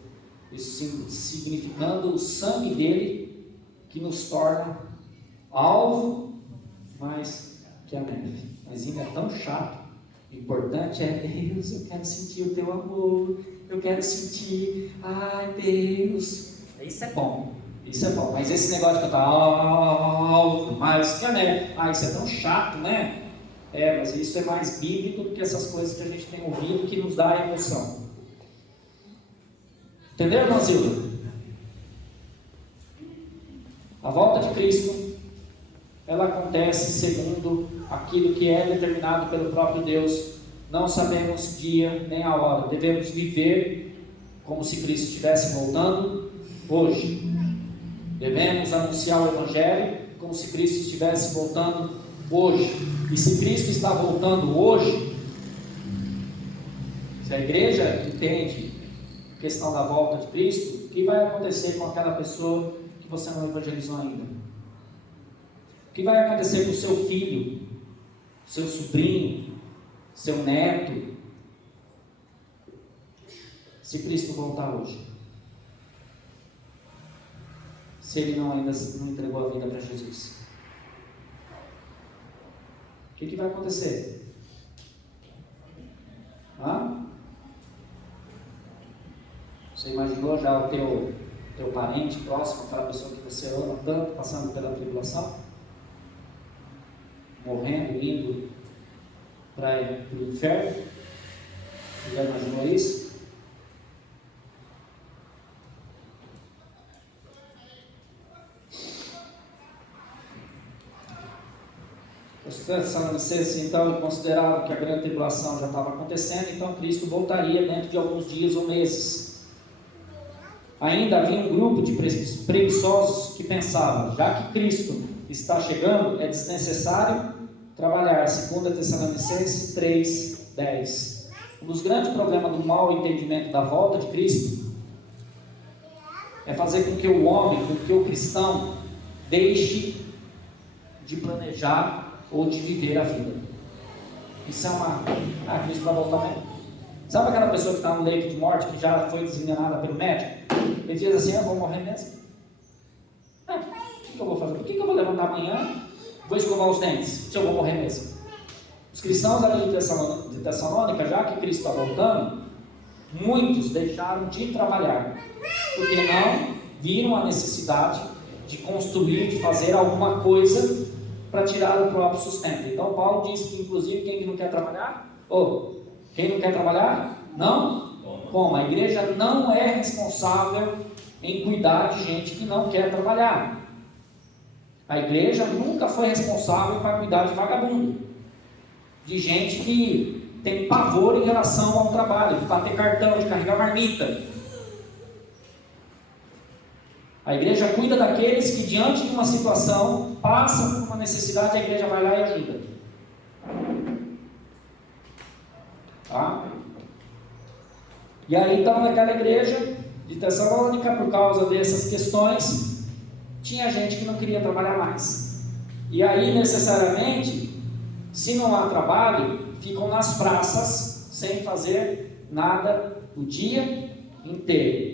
Isso significando o sangue dele que nos torna alvo mais que a neve. Mas ainda é tão chato. O importante é: Deus, eu quero sentir o teu amor, eu quero sentir, ai Deus. Isso é bom, mas esse negócio de cantar alvo mais que a neve, isso é tão chato, né? Mas isso é mais bíblico do que essas coisas que a gente tem ouvido que nos dá emoção. Entendeu, irmã Zilda? A volta de Cristo, ela acontece segundo aquilo que é determinado pelo próprio Deus. Não sabemos dia nem a hora. Devemos viver como se Cristo estivesse voltando hoje. Devemos anunciar o Evangelho como se Cristo estivesse voltando hoje. E se Cristo está voltando hoje, se a igreja entende a questão da volta de Cristo, o que vai acontecer com aquela pessoa que você não evangelizou ainda? O que vai acontecer com o seu filho, seu sobrinho, seu neto, se Cristo voltar hoje? Se ele ainda não entregou a vida para Jesus, o que vai acontecer? Você imaginou já o teu parente próximo, aquela pessoa que você ama tanto, passando pela tribulação? Morrendo, indo para o inferno? Você já imaginou isso? Os Tessalonicenses então consideravam que a grande tribulação já estava acontecendo, então Cristo voltaria dentro de alguns dias ou meses. Ainda havia um grupo de preguiçosos que pensavam: já que Cristo está chegando, é desnecessário trabalhar. 2 Tessalonicenses 3:10. Um dos grandes problemas do mau entendimento da volta de Cristo é fazer com que o homem, com que o cristão deixe de planejar ou de viver a vida. Isso é Cristo vai voltar mesmo. Sabe aquela pessoa que está no leito de morte, que já foi desenganada pelo médico? Ele diz assim: eu vou morrer mesmo. O que eu vou fazer? Por que eu vou levantar amanhã, vou escovar os dentes, se eu vou morrer mesmo? Os cristãos ali de Tessalônica, já que Cristo está voltando, muitos deixaram de trabalhar, porque não viram a necessidade de construir, de fazer alguma coisa para tirar o próprio sustento. Então Paulo diz que, inclusive, quem que não quer trabalhar? Quem não quer trabalhar? Não coma. A igreja não é responsável em cuidar de gente que não quer trabalhar. A igreja nunca foi responsável para cuidar de vagabundo, de gente que tem pavor em relação ao trabalho, de bater cartão, de carregar marmita. A igreja cuida daqueles que, diante de uma situação, passam por uma necessidade, a igreja vai lá e ajuda. Tá? E aí, então, naquela igreja de Tessalônica, por causa dessas questões, tinha gente que não queria trabalhar mais. E aí, necessariamente, se não há trabalho, ficam nas praças, sem fazer nada o dia inteiro.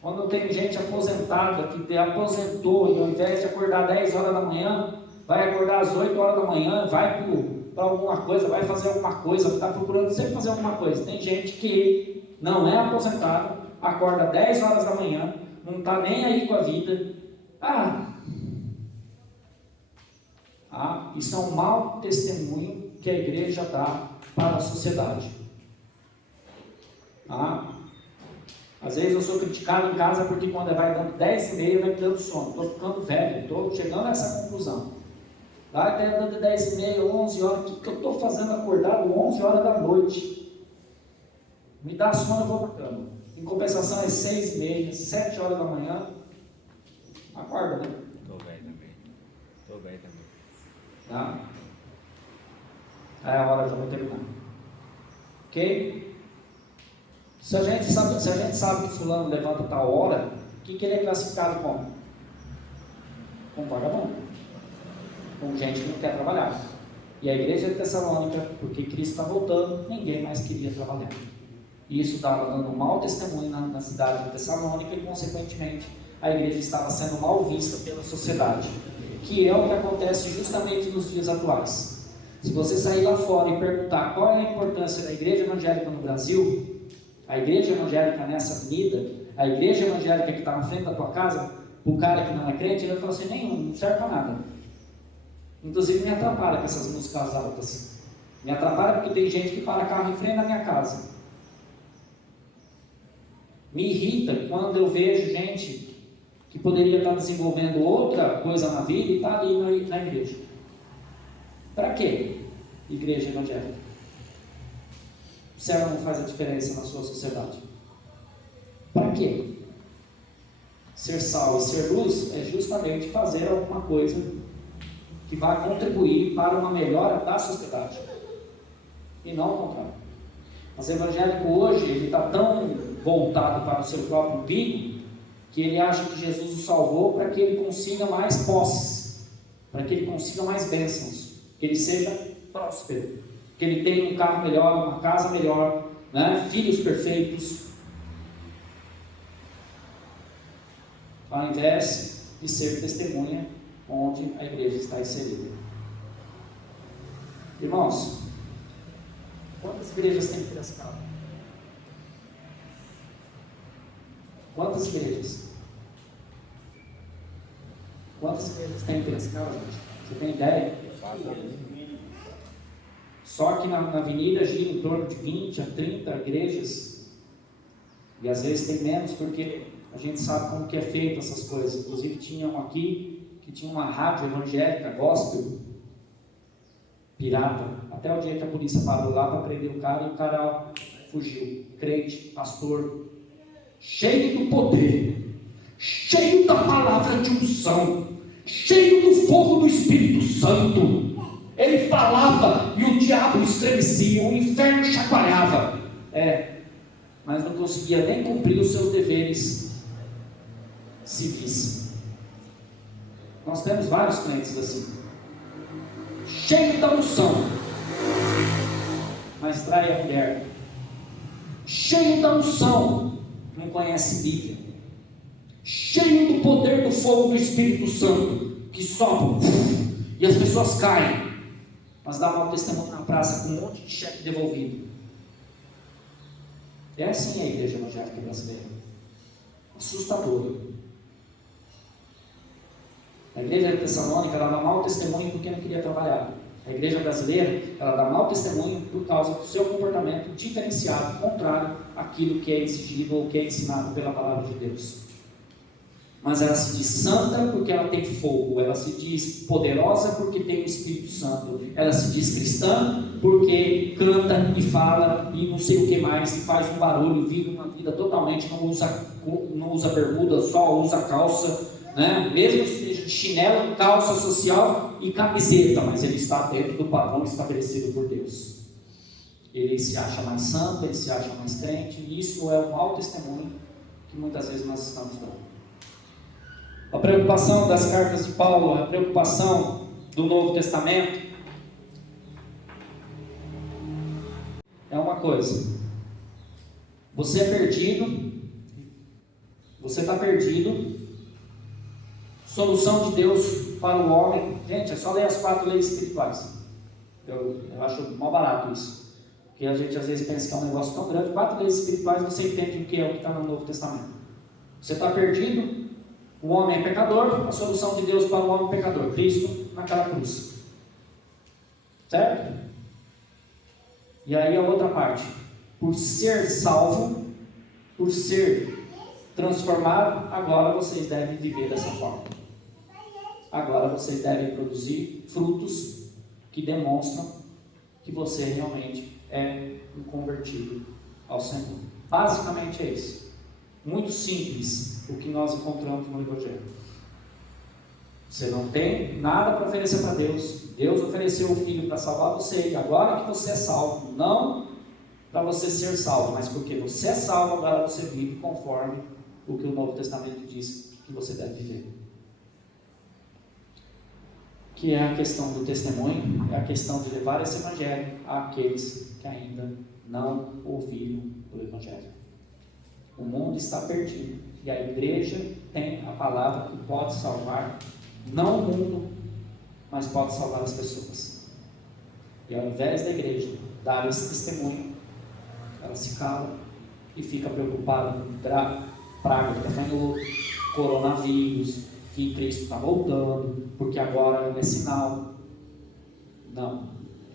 Quando tem gente aposentada, que aposentou, e ao invés de acordar 10 horas da manhã, vai acordar às 8 horas da manhã, vai para alguma coisa, vai fazer alguma coisa, está procurando sempre fazer alguma coisa. Tem gente que não é aposentado, acorda 10 horas da manhã, não está nem aí com a vida. Isso é um mau testemunho que a igreja dá para a sociedade. Às vezes eu sou criticado em casa porque quando vai dando 10h30 vai me dando sono. Estou ficando velho, estou chegando a essa conclusão. Vai dando 10h30, 11 horas, o que eu estou fazendo acordado 11 horas da noite? Me dá sono, eu vou para a cama. Em compensação é 6h30, 7 horas da manhã. Acorda, né? Estou bem também. Tá? Aí a hora já vou terminar. Ok? Se a gente sabe que fulano levanta tal hora, o que ele é classificado como? Como vagabundo. Com gente que não quer trabalhar. E a igreja de Tessalônica, porque Cristo está voltando, ninguém mais queria trabalhar. E isso estava dando um mau testemunho na cidade de Tessalônica e, consequentemente, a igreja estava sendo mal vista pela sociedade. Que é o que acontece justamente nos dias atuais. Se você sair lá fora e perguntar qual é a importância da igreja evangélica no Brasil, a igreja evangélica nessa avenida, a igreja evangélica que está na frente da tua casa, o cara que não é crente, ele vai falar assim, nenhum, não serve para nada. Inclusive me atrapalha com essas músicas altas. Me atrapalha porque tem gente que para carro em frente na minha casa. Me irrita quando eu vejo gente que poderia estar desenvolvendo outra coisa na vida e está ali na igreja. Para quê? Igreja evangélica. O céu não faz a diferença na sua sociedade. Para quê? Ser sal e ser luz é justamente fazer alguma coisa que vai contribuir para uma melhora da sociedade. E não ao contrário. Mas o evangélico hoje, ele está tão voltado para o seu próprio umbigo, que ele acha que Jesus o salvou para que ele consiga mais posses, para que ele consiga mais bênçãos, que ele seja próspero, que ele tenha um carro melhor, uma casa melhor, né? Filhos perfeitos, ao invés de ser testemunha onde a igreja está inserida. Irmãos, quantas igrejas tem em Piracicaba? Quantas igrejas? Quantas igrejas tem em Piracicaba, gente? Você tem ideia? Só que na avenida gira em torno de 20 a 30 igrejas. E às vezes tem menos, porque a gente sabe como que é feito essas coisas. Inclusive tinha um aqui, que tinha uma rádio evangélica, gospel, pirata. Até o dia que a polícia parou lá para prender o cara, e o cara fugiu. Crente, pastor, cheio do poder, cheio da palavra de unção, cheio do fogo do Espírito Santo. Ele falava e o diabo estremecia, o inferno chacoalhava. Mas não conseguia nem cumprir os seus deveres civis. Nós temos vários crentes assim, cheio da unção, mas trai a mulher. Cheio da unção, não conhece Bíblia. Cheio do poder do fogo do Espírito Santo, que sopra e as pessoas caem. mas dá mau testemunho na praça com um monte de cheque devolvido. É assim a igreja evangélica brasileira. Assustadora. A igreja tessalônica, ela dá mau testemunho porque não queria trabalhar. A igreja brasileira, ela dá mau testemunho por causa do seu comportamento diferenciado, contrário àquilo que é exigido ou que é ensinado pela palavra de Deus. Mas ela se diz santa porque ela tem fogo, ela se diz poderosa porque tem o Espírito Santo, ela se diz cristã porque canta e fala e não sei o que mais, e faz um barulho, vive uma vida totalmente, não usa bermuda, só usa calça, né? Mesmo que seja de chinelo, calça social e camiseta, mas ele está dentro do padrão estabelecido por Deus. Ele se acha mais santo, ele se acha mais crente, e isso é um mau testemunho que muitas vezes nós estamos dando. A preocupação das cartas de Paulo, a preocupação do Novo Testamento é uma coisa: você é perdido, você está perdido. Solução de Deus para o homem, gente, é só ler as 4 leis espirituais. Eu acho mal barato isso, porque a gente às vezes pensa que é um negócio tão grande. 4 leis espirituais, você entende o que é o que está no Novo Testamento. Você está perdido, o homem é pecador, a solução de Deus para o homem pecador, Cristo naquela cruz, certo? E aí a outra parte: por ser salvo, por ser transformado, agora vocês devem viver dessa forma. Agora vocês devem produzir frutos que demonstram que você realmente é um convertido ao Senhor. Basicamente é isso. Muito simples o que nós encontramos no Evangelho. Você não tem nada para oferecer para Deus. Deus ofereceu o Filho para salvar você, e agora que você é salvo, não para você ser salvo, mas porque você é salvo, agora você vive conforme o que o Novo Testamento diz que você deve viver. Que é a questão do testemunho, é a questão de levar esse Evangelho àqueles que ainda não ouviram o Evangelho. O mundo está perdido, e a igreja tem a palavra que pode salvar, não o mundo, mas pode salvar as pessoas. E ao invés da igreja dar esse testemunho, ela se cala e fica preocupada com praga de gafanhoto, coronavírus, que Cristo está voltando, porque agora é sinal. Não.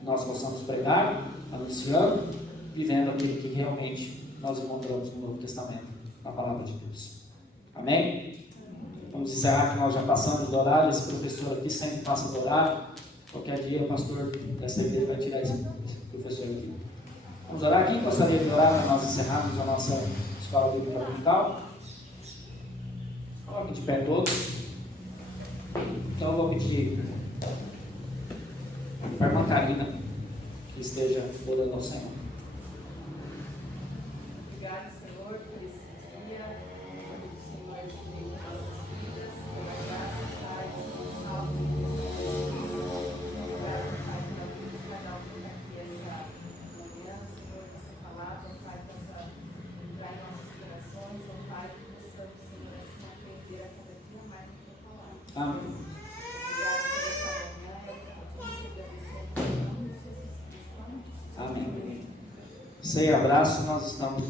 Nós possamos pregar, anunciando, vivendo aquilo que realmente nós encontramos no Novo Testamento, na Palavra de Deus. Amém? Vamos encerrar, que nós já passamos do horário. Esse professor aqui sempre passa do horário. Qualquer dia o pastor dessa igreja vai tirar esse professor aqui. Vamos orar aqui? Gostaria de orar para nós encerrarmos a nossa escola bíblica dominical. Coloque de pé todos. Então eu vou pedir para a irmã Karina que esteja orando ao Senhor. Obrigada, Senhor, por esse dia, onde o Senhor veio em nossas vidas, pela graça, Pai, pelo salve, obrigado, Pai, pela vida de cada um que está aqui essa manhã, Senhor, essa palavra, Pai, possa entrar em nossos corações, Pai, que possamos, Senhor, assim aprender a cada dia mais a tua palavra. Amém. Obrigado por essa manhã, eu continuo te agradecendo em nome de Jesus Cristo. Amém. Amém. Sem abraço, nós estamos